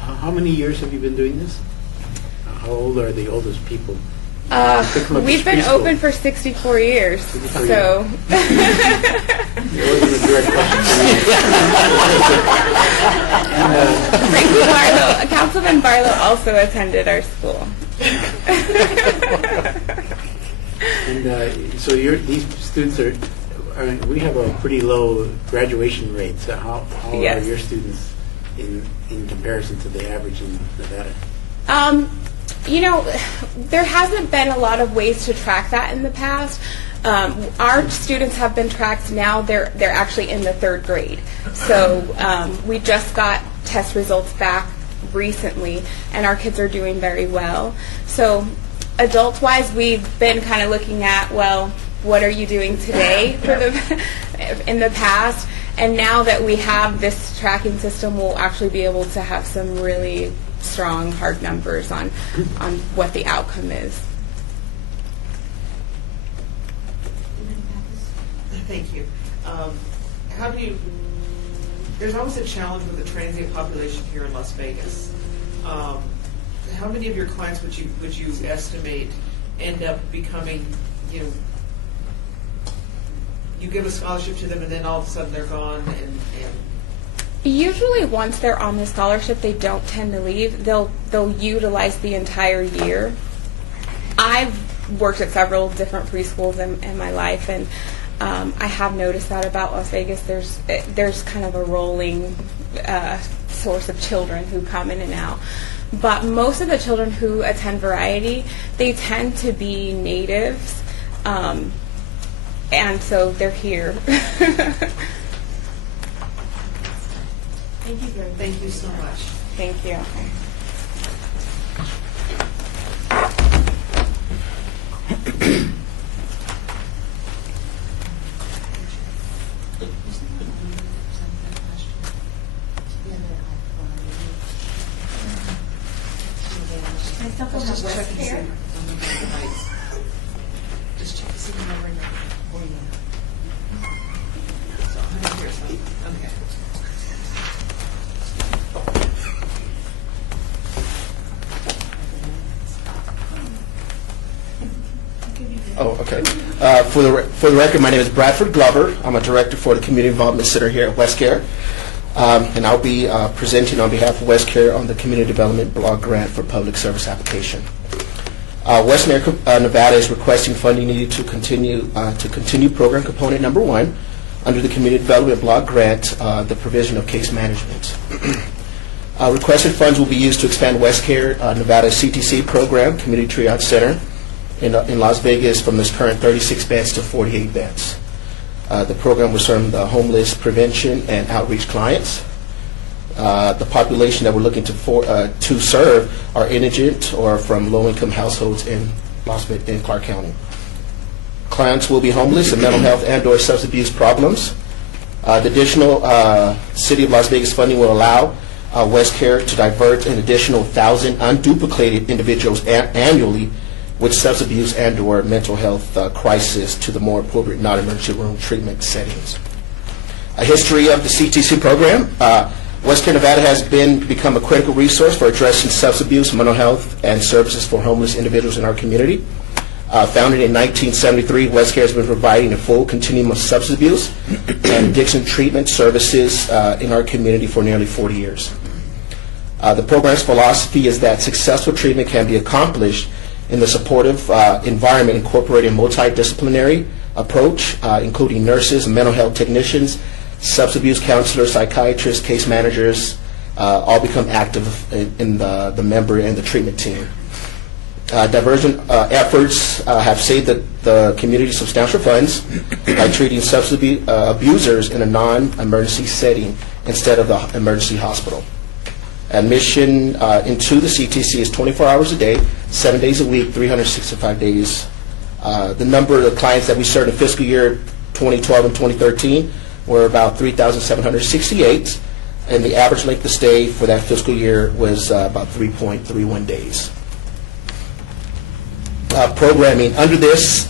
How many years have you been doing this? How old are the oldest people? We've been open for 64 years, 64 so. It wasn't a direct question. Councilman Barlow also attended our school. And so these students we have a pretty low graduation rate. So how Yes. are your students in comparison to the average in Nevada? There hasn't been a lot of ways to track that in the past. Our students have been tracked now. They're actually in the 3rd grade. So we just got test results back recently, and our kids are doing very well. So adult-wise, we've been kind of looking at, well, what are you doing today in the past? And now that we have this tracking system, we'll actually be able to have some really strong, hard numbers on what the outcome is. Thank you. How do you? There's always a challenge with the transient population here in Las Vegas. How many of your clients would you estimate end up becoming, you give a scholarship to them and then all of a sudden they're gone and Usually once they're on the scholarship, they don't tend to leave. They'll utilize the entire year. I've worked at several different preschools in my life, and I have noticed that about Las Vegas. There's kind of a rolling source of children who come in and out. But most of the children who attend Variety, they tend to be natives, and so they're here. Thank you very much. Thank you so much. Thank you. Just check and see. Just check to see the number. So 100 here, so okay. Oh, okay. For the record, my name is Bradford Glover. I'm a director for the Community Involvement Center here at WestCare. And I'll be presenting on behalf of WestCare on the Community Development Block Grant for Public Service Application. WestCare Nevada is requesting funding needed to continue program component number 1 under the Community Development Block Grant, the provision of case management. Requested funds will be used to expand WestCare Nevada's CTC program, Community Triage Center, in Las Vegas from this current 36 beds to 48 beds. The program will serve the homeless prevention and outreach clients. The population that we're looking to serve are indigent or from low-income households in Clark County. Clients will be homeless and mental health and/or substance abuse problems. The additional City of Las Vegas funding will allow WestCare to divert an additional 1,000 unduplicated individuals annually with substance abuse and/or mental health crisis to the more appropriate non-emergency room treatment settings. A history of the CTC program. West Care, Nevada has become a critical resource for addressing substance abuse, mental health, and services for homeless individuals in our community. Founded in 1973, West Care has been providing a full continuum of substance abuse and addiction treatment services in our community for nearly 40 years. The program's philosophy is that successful treatment can be accomplished in the supportive environment incorporating a multidisciplinary approach, including nurses, mental health technicians, substance abuse counselors, psychiatrists, case managers, all become active in the member and the treatment team. Diversion efforts have saved the community substantial funds by treating substance abusers in a non-emergency setting instead of the emergency hospital. Admission into the CTC is 24 hours a day, 7 days a week, 365 days. The number of clients that we served in fiscal year 2012 and 2013 were about 3,768, and the average length of stay for that fiscal year was about 3.31 days. Programming under this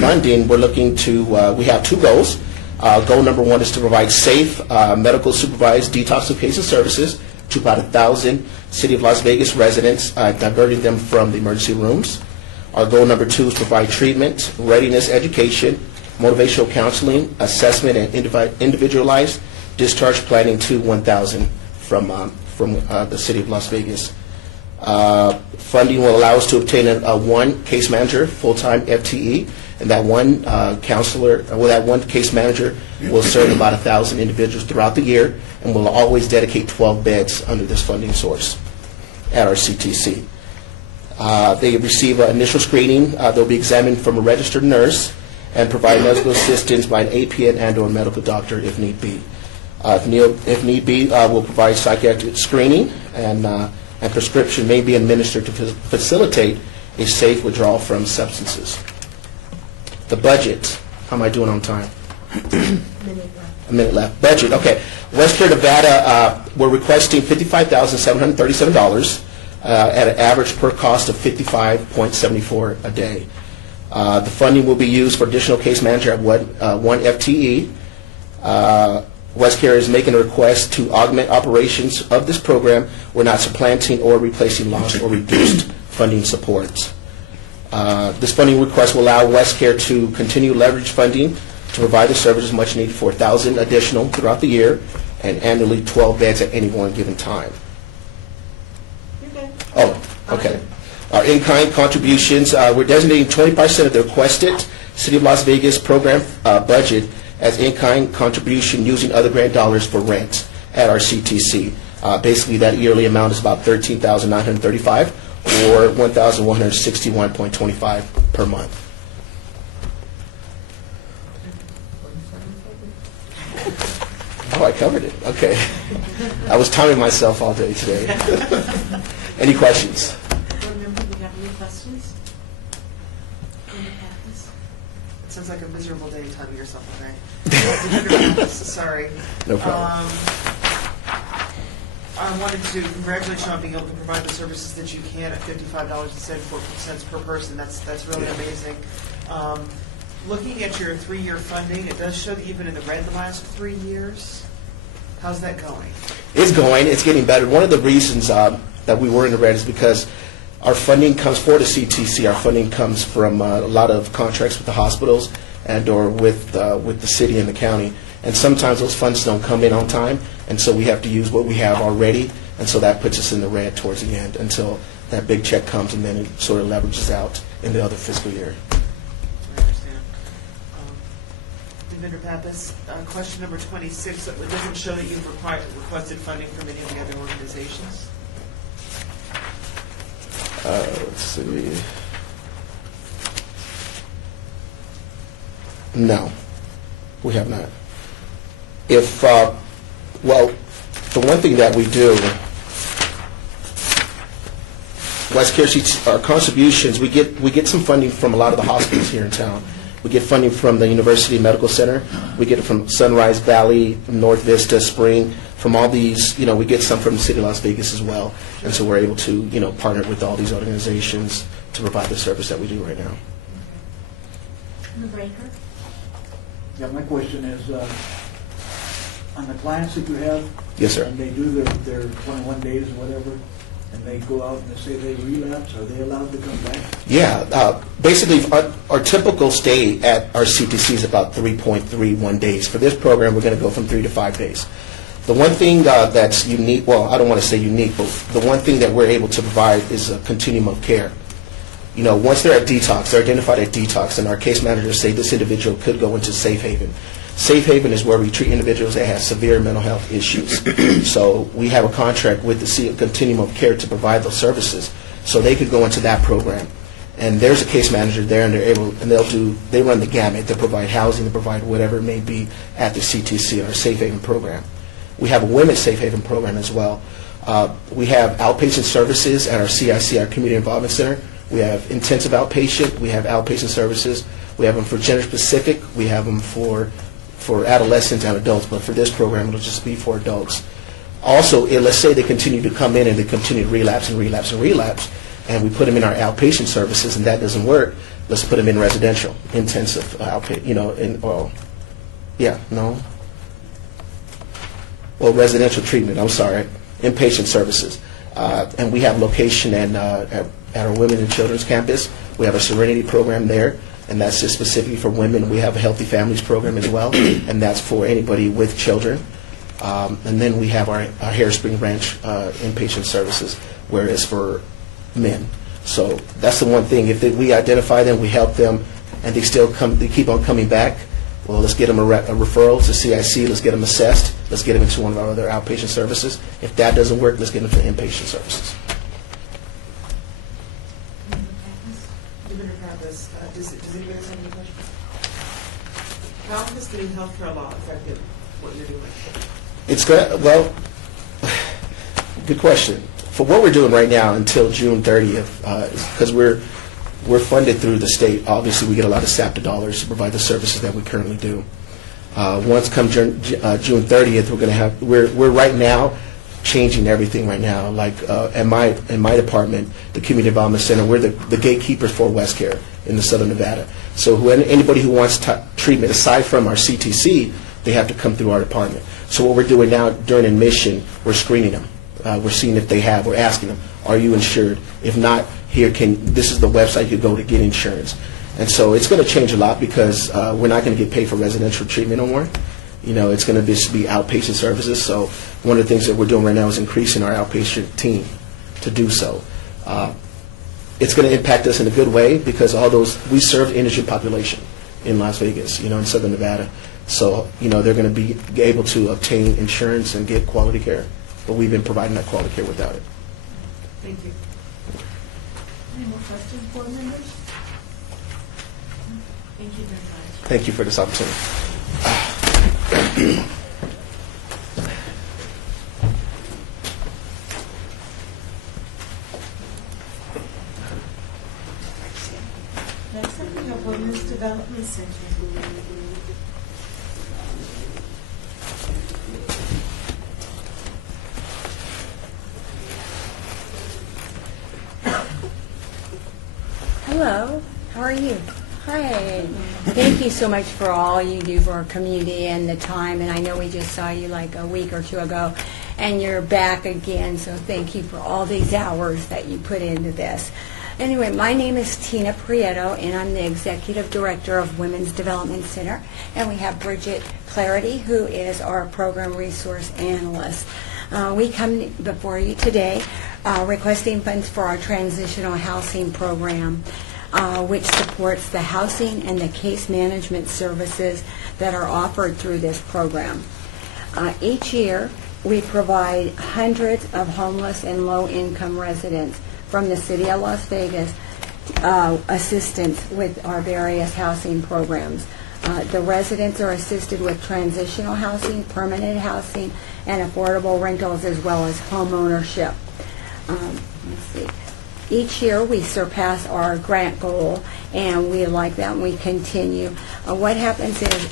funding, we're looking to we have two goals. Goal number one is to provide safe medical supervised detoxification services to about 1,000 City of Las Vegas residents, diverting them from the emergency rooms. Our goal number two is to provide treatment, readiness education, motivational counseling, assessment, and individualized discharge planning to 1,000 from the City of Las Vegas. Funding will allow us to obtain one case manager, full-time FTE, and that one counselor, or that one case manager will serve about 1,000 individuals throughout the year, and will always dedicate 12 beds under this funding source at our CTC. They receive initial screening. They'll be examined from a registered nurse and provide medical assistance by an APN and/or medical doctor if need be. If need be, we'll provide psychiatric screening, and prescription may be administered to facilitate a safe withdrawal from substances. The budget. How am I doing on time? A minute left. Budget. Okay. West Care, Nevada, we're requesting $55,737 at an average per cost of $55.74 a day. The funding will be used for additional case manager at one FTE. West Care is making a request to augment operations of this program. We're not supplanting or replacing lost or reduced funding supports. This funding request will allow West Care to continue leverage funding to provide the services much needed for 1,000 additional throughout the year and annually 12 beds at any one given time. Oh, okay. Our in-kind contributions, we're designating 20% of the requested City of Las Vegas program budget as in-kind contribution using other grant dollars for rent at our CTC. Basically, that yearly amount is about $13,935 or $1,161.25 per month. Oh, I covered it. Okay. I was timing myself all day today. Any questions? Board member, do you have any questions? It sounds like a miserable day timing yourself, okay? Sorry. No problem. I wanted to congratulate you on being able to provide the services that you can at $55.74 per person. That's really amazing. Looking at your 3-year funding, it does show that you've been in the red the last 3 years. How's that going? It's going. It's getting better. One of the reasons that we were in the red is because our funding comes for the CTC. Our funding comes from a lot of contracts with the hospitals and or with the city and the county. And sometimes those funds don't come in on time, and so we have to use what we have already, and so that puts us in the red towards the end until that big check comes, and then it sort of leverages out in the other fiscal year. I understand. Vendor Pappas, question number 26. It doesn't show that you've requested funding from any of the other organizations. Let's see. No, we have not. If, well, the one thing that we do, West Care Sheets, our contributions, we get some funding from a lot of the hospitals here in town. We get funding from the University Medical Center. We get it from Sunrise Valley, North Vista, Spring. From all these, we get some from the City of Las Vegas as well. And so we're able to, partner with all these organizations to provide the service that we do right now. The breaker. Yeah, my question is, on the clients that you have. Yes, sir. And they do their 21 days or whatever, and they go out and they say they relapse, are they allowed to come back? Yeah, basically our typical stay at our CTC is about 3.31 days. For this program, we're going to go from 3 to 5 days. The one thing that's unique, well, I don't want to say unique, but the one thing that we're able to provide is a continuum of care. You know, once they're at detox, they're identified at detox, and our case managers say this individual could go into Safe Haven. Safe Haven is where we treat individuals that have severe mental health issues. So we have a contract with the continuum of care to provide those services, so they could go into that program. And there's a case manager there, and they run the gamut. They provide housing, they provide whatever it may be at the CTC, our Safe Haven program. We have a women's Safe Haven program as well. We have outpatient services at our CIC, our Community Involvement Center. We have intensive outpatient. We have outpatient services. We have them for gender specific. We have them for adolescents and adults, but for this program, it'll just be for adults. Also, let's say they continue to come in and they continue to relapse and relapse and relapse, and we put them in our outpatient services, and that doesn't work. Let's put them in residential, intensive outpatient, residential treatment, inpatient services. And we have location at our Women and Children's campus. We have a Serenity program there, and that's just specifically for women. We have a Healthy Families program as well, and that's for anybody with children. And then we have our Harris Spring Ranch inpatient services, where it's for men. So that's the one thing. If we identify them, we help them, and they keep on coming back, well, let's get them a referral to CIC. Let's get them assessed. Let's get them into one of our other outpatient services. If that doesn't work, let's get them to inpatient services. Does anybody else have any questions? How has the new healthcare law affected what you're doing? It's good. Well, good question. For what we're doing right now until June 30th, because we're funded through the state. Obviously, we get a lot of SAPTA dollars to provide the services that we currently do. Once come June 30th, we're right now changing everything right now. Like in my department, the Community Involvement Center, we're the gatekeepers for WestCare in the Southern Nevada. So anybody who wants treatment aside from our CTC, they have to come through our department. So what we're doing now during admission, we're screening them. We're seeing if they have. We're asking them, are you insured? If not, this is the website you go to get insurance. And so it's going to change a lot because we're not going to get paid for residential treatment no more. You know, it's going to just be outpatient services. So one of the things that we're doing right now is increasing our outpatient team to do so. It's going to impact us in a good way because we serve the indigent population in Las Vegas, in Southern Nevada. So, they're going to be able to obtain insurance and get quality care. But we've been providing that quality care without it. Thank you. Any more questions, board members? Thank you very much. Thank you for this opportunity. Next up, we have Women's Development Center. Hello, how are you? Hi. Thank you so much for all you do for our community and the time. And I know we just saw you like a week or two ago, and you're back again. So thank you for all these hours that you put into this. Anyway, my name is Tina Prieto, and I'm the Executive Director of Women's Development Center. And we have Bridget Clarity, who is our Program Resource Analyst. We come before you today requesting funds for our transitional housing program, which supports the housing and the case management services that are offered through this program. Each year, we provide hundreds of homeless and low-income residents from the city of Las Vegas assistance with our various housing programs. The residents are assisted with transitional housing, permanent housing, and affordable rentals, as well as home ownership. Let's see. Each year we surpass our grant goal, and we like that, and we continue. What happens is,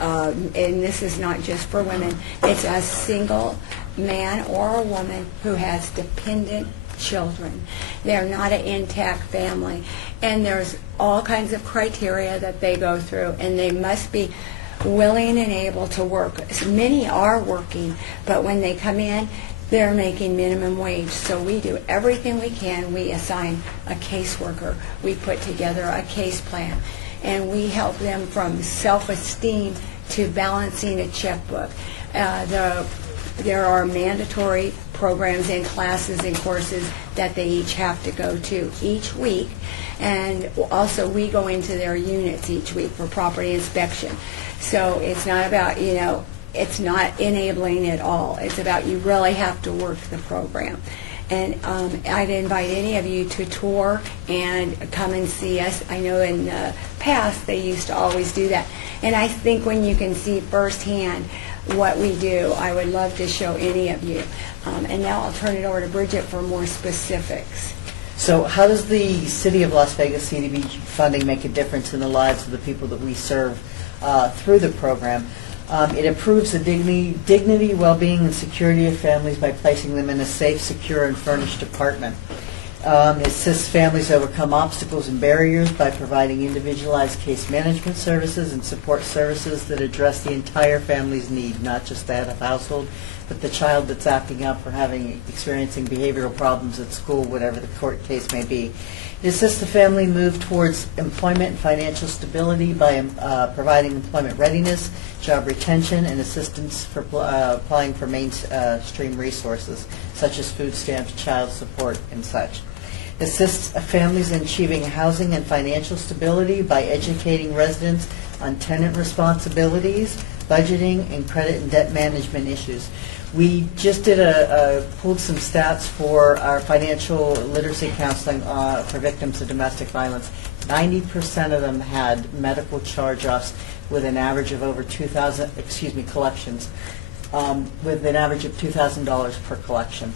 and this is not just for women, it's a single man or a woman who has dependent children. They're not an intact family, and there's all kinds of criteria that they go through, and they must be willing and able to work. Many are working, but when they come in, they're making minimum wage. So we do everything we can. We assign a caseworker. We put together a case plan. And we help them from self-esteem to balancing a checkbook. There are mandatory programs and classes and courses that they each have to go to each week. And also we go into their units each week for property inspection. So it's not about, it's not enabling at all. It's about you really have to work the program. And I'd invite any of you to tour and come and see us. I know in the past they used to always do that. And I think when you can see firsthand what we do, I would love to show any of you. And now I'll turn it over to Bridget for more specifics. So how does the City of Las Vegas CDBG funding make a difference in the lives of the people that we serve through the program? It improves the dignity, well-being, and security of families by placing them in a safe, secure, and furnished apartment. It assists families overcome obstacles and barriers by providing individualized case management services and support services that address the entire family's need, not just that of household, but the child that's acting up or experiencing behavioral problems at school, whatever the court case may be. It assists the family move towards employment and financial stability by providing employment readiness, job retention, and assistance for applying for mainstream resources, such as food stamps, child support, and such. It assists families in achieving housing and financial stability by educating residents on tenant responsibilities, budgeting, and credit and debt management issues. We just did pulled some stats for our financial literacy counseling for victims of domestic violence. 90% of them had medical charge-offs with an average of over collections, with an average of $2,000 per collection.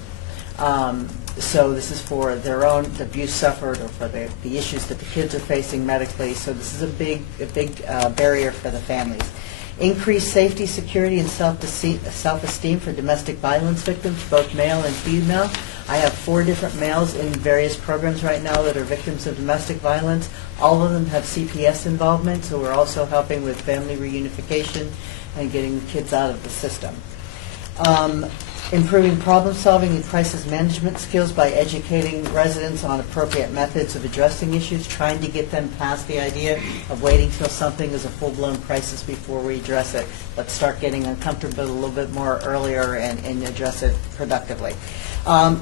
So this is for their own abuse suffered or for the issues that the kids are facing medically. So this is a big barrier for the families. Increased safety, security, and self-esteem for domestic violence victims, both male and female. I have 4 different males in various programs right now that are victims of domestic violence. All of them have CPS involvement, so we're also helping with family reunification and getting the kids out of the system. Improving problem-solving and crisis management skills by educating residents on appropriate methods of addressing issues, trying to get them past the idea of waiting till something is a full-blown crisis before we address it. Let's start getting uncomfortable a little bit more earlier and address it productively.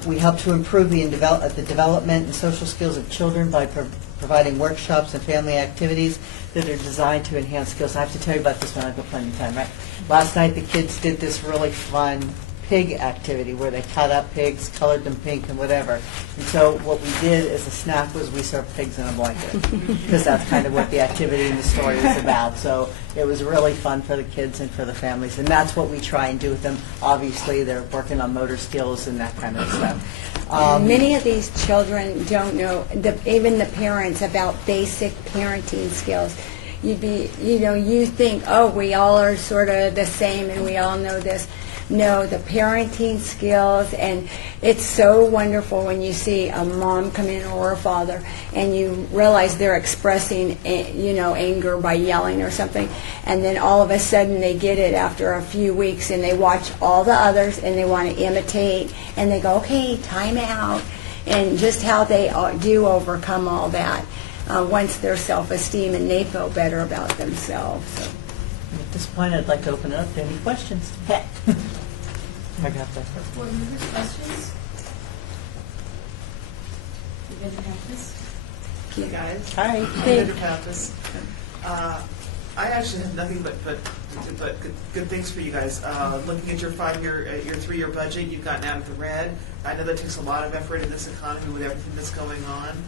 We help to improve the development and social skills of children by providing workshops and family activities that are designed to enhance skills. I have to tell you about this one. I've got plenty of time, right? Last night the kids did this really fun pig activity where they cut up pigs, colored them pink and whatever. And so what we did as a snack was we served pigs in a blanket because that's kind of what the activity in the story was about. So it was really fun for the kids and for the families. And that's what we try and do with them. Obviously, they're working on motor skills and that kind of stuff. Many of these children don't know, even the parents, about basic parenting skills. You think, oh, we all are sort of the same and we all know this. No, the parenting skills, and it's so wonderful when you see a mom come in or a father and you realize they're expressing, anger by yelling or something, and then all of a sudden they get it after a few weeks and they watch all the others and they want to imitate and they go, okay, time out, and just how they do overcome all that once their self-esteem and they feel better about themselves. So. At this point, I'd like to open it up to any questions. I got that. Board members, questions? Senator Pappas? Hey guys. Hi. Senator Pappas. I actually have nothing but good things for you guys. Looking at your 3-year budget, you've gotten out of the red. I know that takes a lot of effort in this economy with everything that's going on.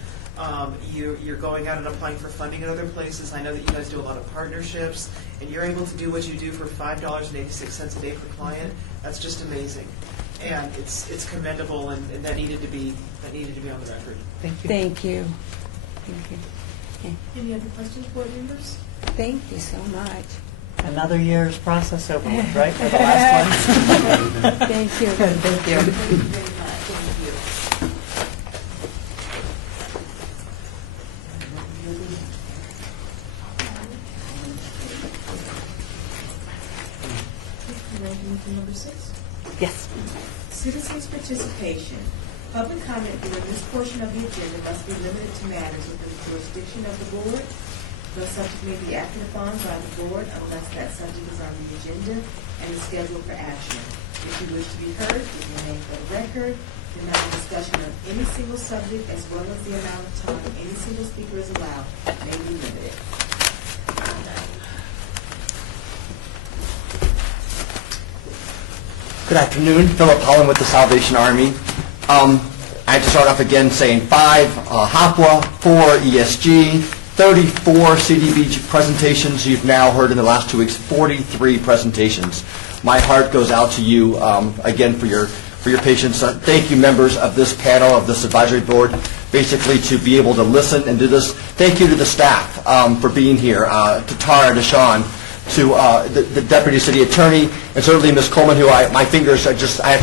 You're going out and applying for funding in other places. I know that you guys do a lot of partnerships, and you're able to do what you do for $5.86 a day per client. That's just amazing, and it's commendable, and that needed to be on the record. Thank you. Thank you. Thank you. Okay. Any other questions, board members? Thank you so much. Another year's process over with, right? For the last one. Thank you. Thank you. Thank you very much. Thank you. Citizens' participation. Public comment during this portion of the agenda must be limited to matters within the jurisdiction of the board. No subject may be acted upon by the board unless that subject is on the agenda and is scheduled for action. If you wish to be heard, give your name for the record. The amount of discussion on any single subject as well as the amount of time any single speaker is allowed may be limited. Good afternoon, Philip Holland with the Salvation Army. I have to start off again saying 5 HAPWA, 4 ESG, 34 CDBG presentations. You've now heard in the last 2 weeks 43 presentations. My heart goes out to you again for your patience. Thank you, members of this panel, of this advisory board, basically to be able to listen and do this. Thank you to the staff for being here, to Tara, to Sean, to the Deputy City Attorney, and certainly Ms. Coleman, who I have to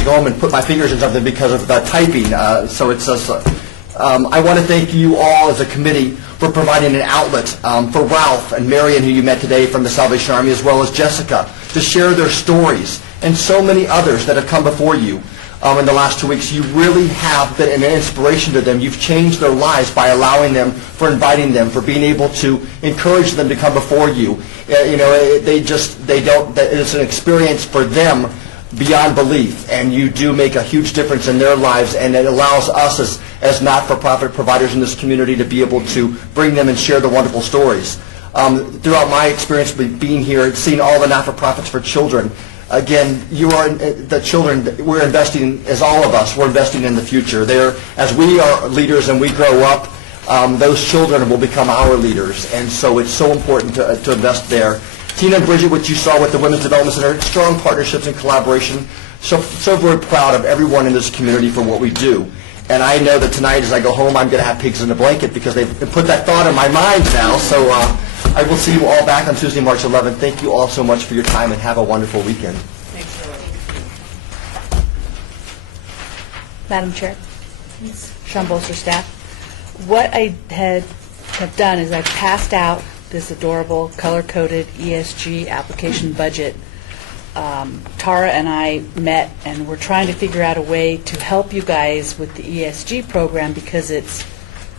go home and put my fingers in something because of the typing. So it's I want to thank you all as a committee for providing an outlet for Ralph and Marion, who you met today from the Salvation Army, as well as Jessica, to share their stories, and so many others that have come before you in the last 2 weeks. You really have been an inspiration to them. You've changed their lives by allowing them, for inviting them, for being able to encourage them to come before you. It's an experience for them beyond belief, and you do make a huge difference in their lives, and it allows us as not-for-profit providers in this community to be able to bring them and share the wonderful stories. Throughout my experience being here, seeing all the not-for-profits for children, again, you are the children. We're investing, as all of us, we're investing in the future. As we are leaders and we grow up, those children will become our leaders, and so it's so important to invest there. Tina and Bridget, what you saw with the Women's Development Center, strong partnerships and collaboration. So very proud of everyone in this community for what we do. And I know that tonight, as I go home, I'm going to have pigs in a blanket because they've put that thought in my mind now. So I will see you all back on Tuesday, March 11th. Thank you all so much for your time, and have a wonderful weekend. Thanks, Philip. Madam Chair, Sean Bolster, staff. What I have done is I've passed out this adorable color-coded ESG application budget. Tara and I met, and we're trying to figure out a way to help you guys with the ESG program because it's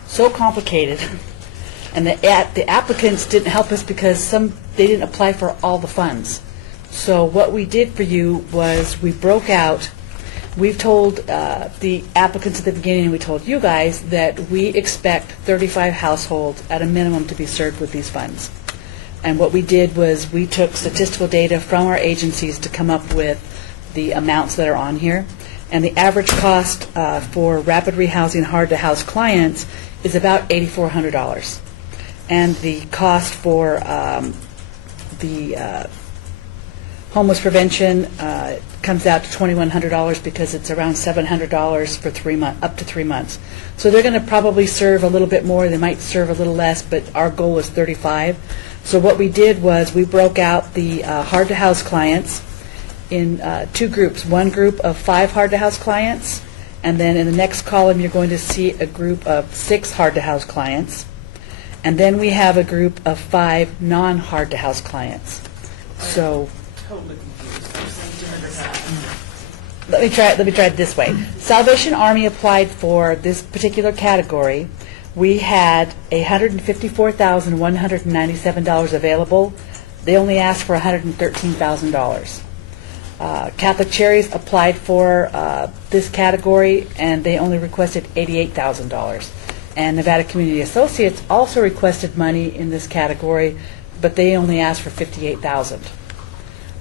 so complicated. And the applicants didn't help us because they didn't apply for all the funds. So what we did for you was we broke out. We've told the applicants at the beginning, and we told you guys, that we expect 35 households at a minimum to be served with these funds. And what we did was we took statistical data from our agencies to come up with the amounts that are on here. And the average cost for rapid rehousing hard-to-house clients is about $8,400. And the cost for the homeless prevention comes out to $2,100 because it's around $700 for 3 months, up to 3 months. So they're going to probably serve a little bit more. They might serve a little less, but our goal was 35. So what we did was we broke out the hard-to-house clients in 2 groups. One group of 5 hard-to-house clients, and then in the next column you're going to see a group of 6 hard-to-house clients. And then we have a group of 5 non-hard-to-house clients. So Totally confused. let me try it this way. Salvation Army applied for this particular category. We had $154,197 available. They only asked for $113,000. Catholic Cherries applied for this category, and they only requested $88,000. And Nevada Community Associates also requested money in this category, but they only asked for $58,000.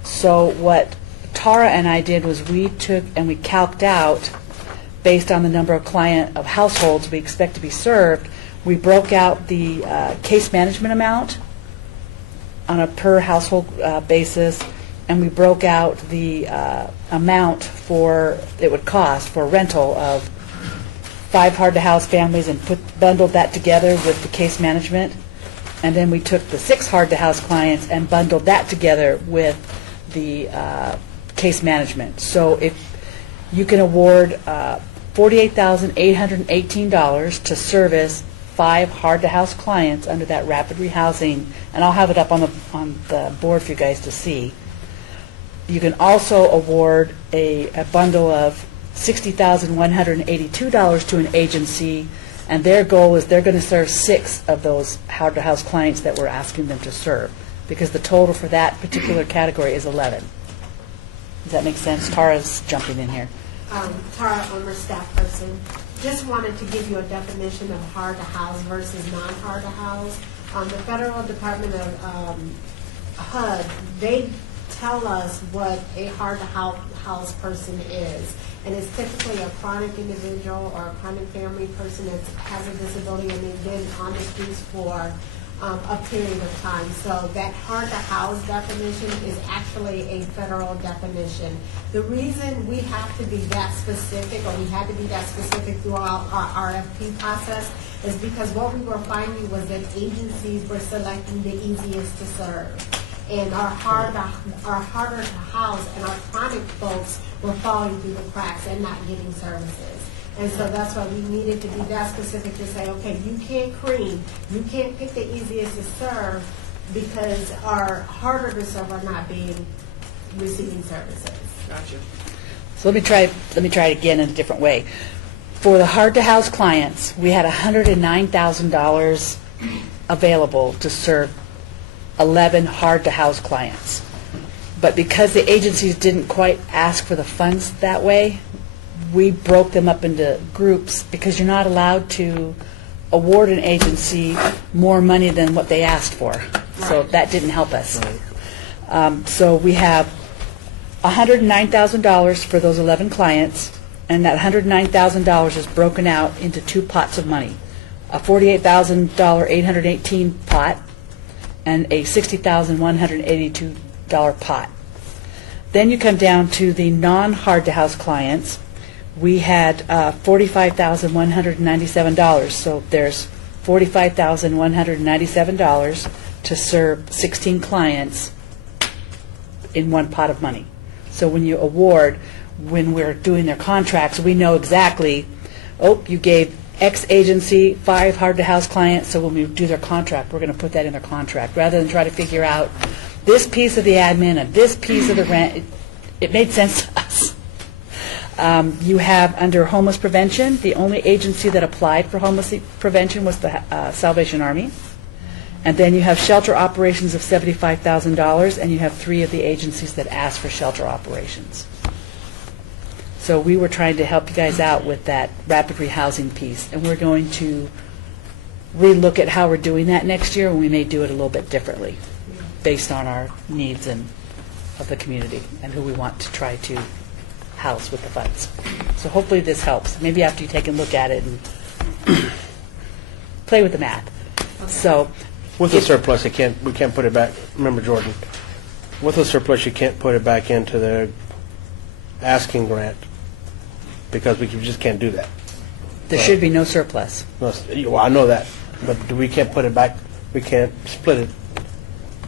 So what Tara and I did was we took and we calced out, based on the number of households we expect to be served, we broke out the case management amount on a per household basis, and we broke out the amount it would cost for rental of 5 hard-to-house families and bundled that together with the case management. And then we took the 6 hard-to-house clients and bundled that together with the case management. So if you can award $48,818 to service 5 hard-to-house clients under that rapid rehousing, and I'll have it up on the board for you guys to see. You can also award a bundle of $60,182 to an agency, and their goal is they're going to serve 6 of those hard-to-house clients that we're asking them to serve, because the total for that particular category is 11. Does that make sense? Tara's jumping in here. Tara Ulmer, staff person. Just wanted to give you a definition of hard to house versus non-hard to house. The Federal Department of HUD, they tell us what a hard to house person is. And it's typically a chronic individual or a chronic family person that has a disability and they've been on the streets for a period of time. So that hard to house definition is actually a federal definition. The reason we have to be that specific, or we had to be that specific throughout our RFP process, is because what we were finding was that agencies were selecting the easiest to serve. And our harder to house and our chronic folks were falling through the cracks and not getting services. And so that's why we needed to be that specific to say, okay, you can't cream, you can't pick the easiest to serve, because our harder to serve are not receiving services. Gotcha. So let me try it again in a different way. For the hard-to-house clients, we had $109,000 available to serve 11 hard-to-house clients. But because the agencies didn't quite ask for the funds that way, we broke them up into groups, because you're not allowed to award an agency more money than what they asked for. So that didn't help us. So we have $109,000 for those 11 clients, and that $109,000 is broken out into 2 pots of money, a $48,818 pot and a $60,182 pot. Then you come down to the non-hard-to-house clients. We had $45,197. So there's $45,197 to serve 16 clients in 1 pot of money. So when you award, when we're doing their contracts, we know exactly, oh, you gave X agency 5 hard-to-house clients, so when we do their contract, we're going to put that in their contract, rather than try to figure out this piece of the admin and this piece of the rent. It made sense to us. You have, under homeless prevention, the only agency that applied for homeless prevention was the Salvation Army. And then you have shelter operations of $75,000, and you have 3 of the agencies that asked for shelter operations. So we were trying to help you guys out with that rapid rehousing piece, and we're going to relook at how we're doing that next year, and we may do it a little bit differerently based on our needs and of the community and who we want to try to house with the funds. So hopefully this helps. Maybe after you take a look at it and play with the math. So with the surplus, we can't put it back. Remember, Jordan, with the surplus, you can't put it back into the asking grant, because we just can't do that. There should be no surplus. No, well, I know that, but we can't put it back. We can't split it.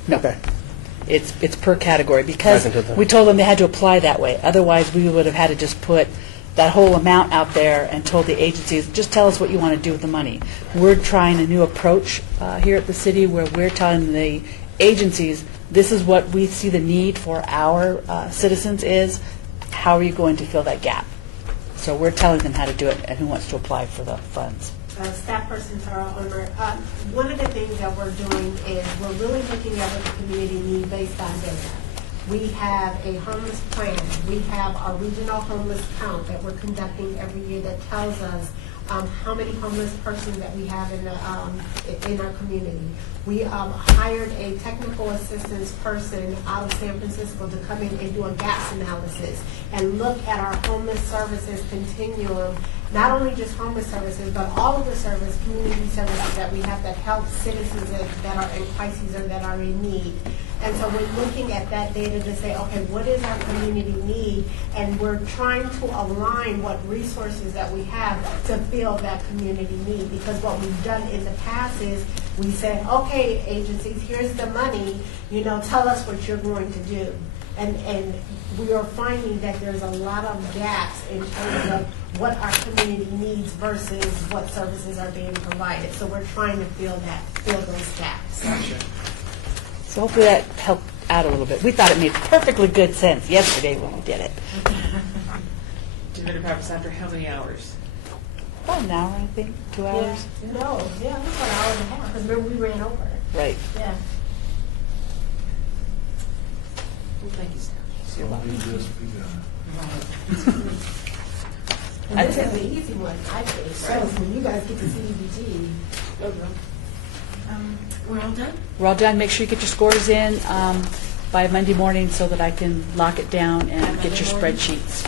No. Okay. It's per category, because we told them they had to apply that way. Otherwise, we would have had to just put that whole amount out there and told the agencies, just tell us what you want to do with the money. We're trying a new approach here at the city, where we're telling the agencies, this is what we see the need for our citizens is. How are you going to fill that gap? So we're telling them how to do it and who wants to apply for the funds. Staff person Tara Ulmer. One of the things that we're doing is we're really looking at what the community needs based on data. We have a homeless plan. We have our regional homeless count that we're conducting every year that tells us how many homeless persons that we have in our community. We hired a technical assistance person out of San Francisco to come in and do a gaps analysis and look at our homeless services continuum, not only just homeless services, but all of the community services that we have that help citizens that are in crises or that are in need. And so we're looking at that data to say, okay, what is our community need? And we're trying to align what resources that we have to fill that community need. Because what we've done in the past is we said, okay, agencies, here's the money, tell us what you're going to do. And we are finding that there's a lot of gaps in terms of what our community needs versus what services are being provided. So we're trying to fill those gaps. Gotcha. So hopefully that helped out a little bit. We thought it made perfectly good sense yesterday when we did it. community practice after how many hours? About an hour, I think, 2 hours. Yeah, no, yeah, it was about an hour and a half, because remember, we ran over it. Right. Yeah. Well, thank you, Steph. And this is the easy one, I think, so when you guys get to CDBG, We're all done? We're all done. Make sure you get your scores in by Monday morning so that I can lock it down and get your spreadsheets.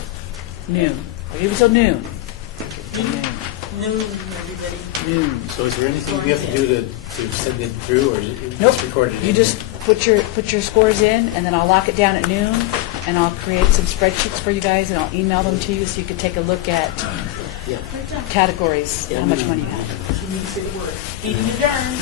Noon. I'll give you till noon. Noon, everybody. Noon. So is there anything we have to do to send it through, or is it Nope. just recorded? You just put your scores in, and then I'll lock it down at noon, and I'll create some spreadsheets for you guys, and I'll email them to you so you can take a look at Yeah. categories, Yeah, how much money you have. Meeting adjourned.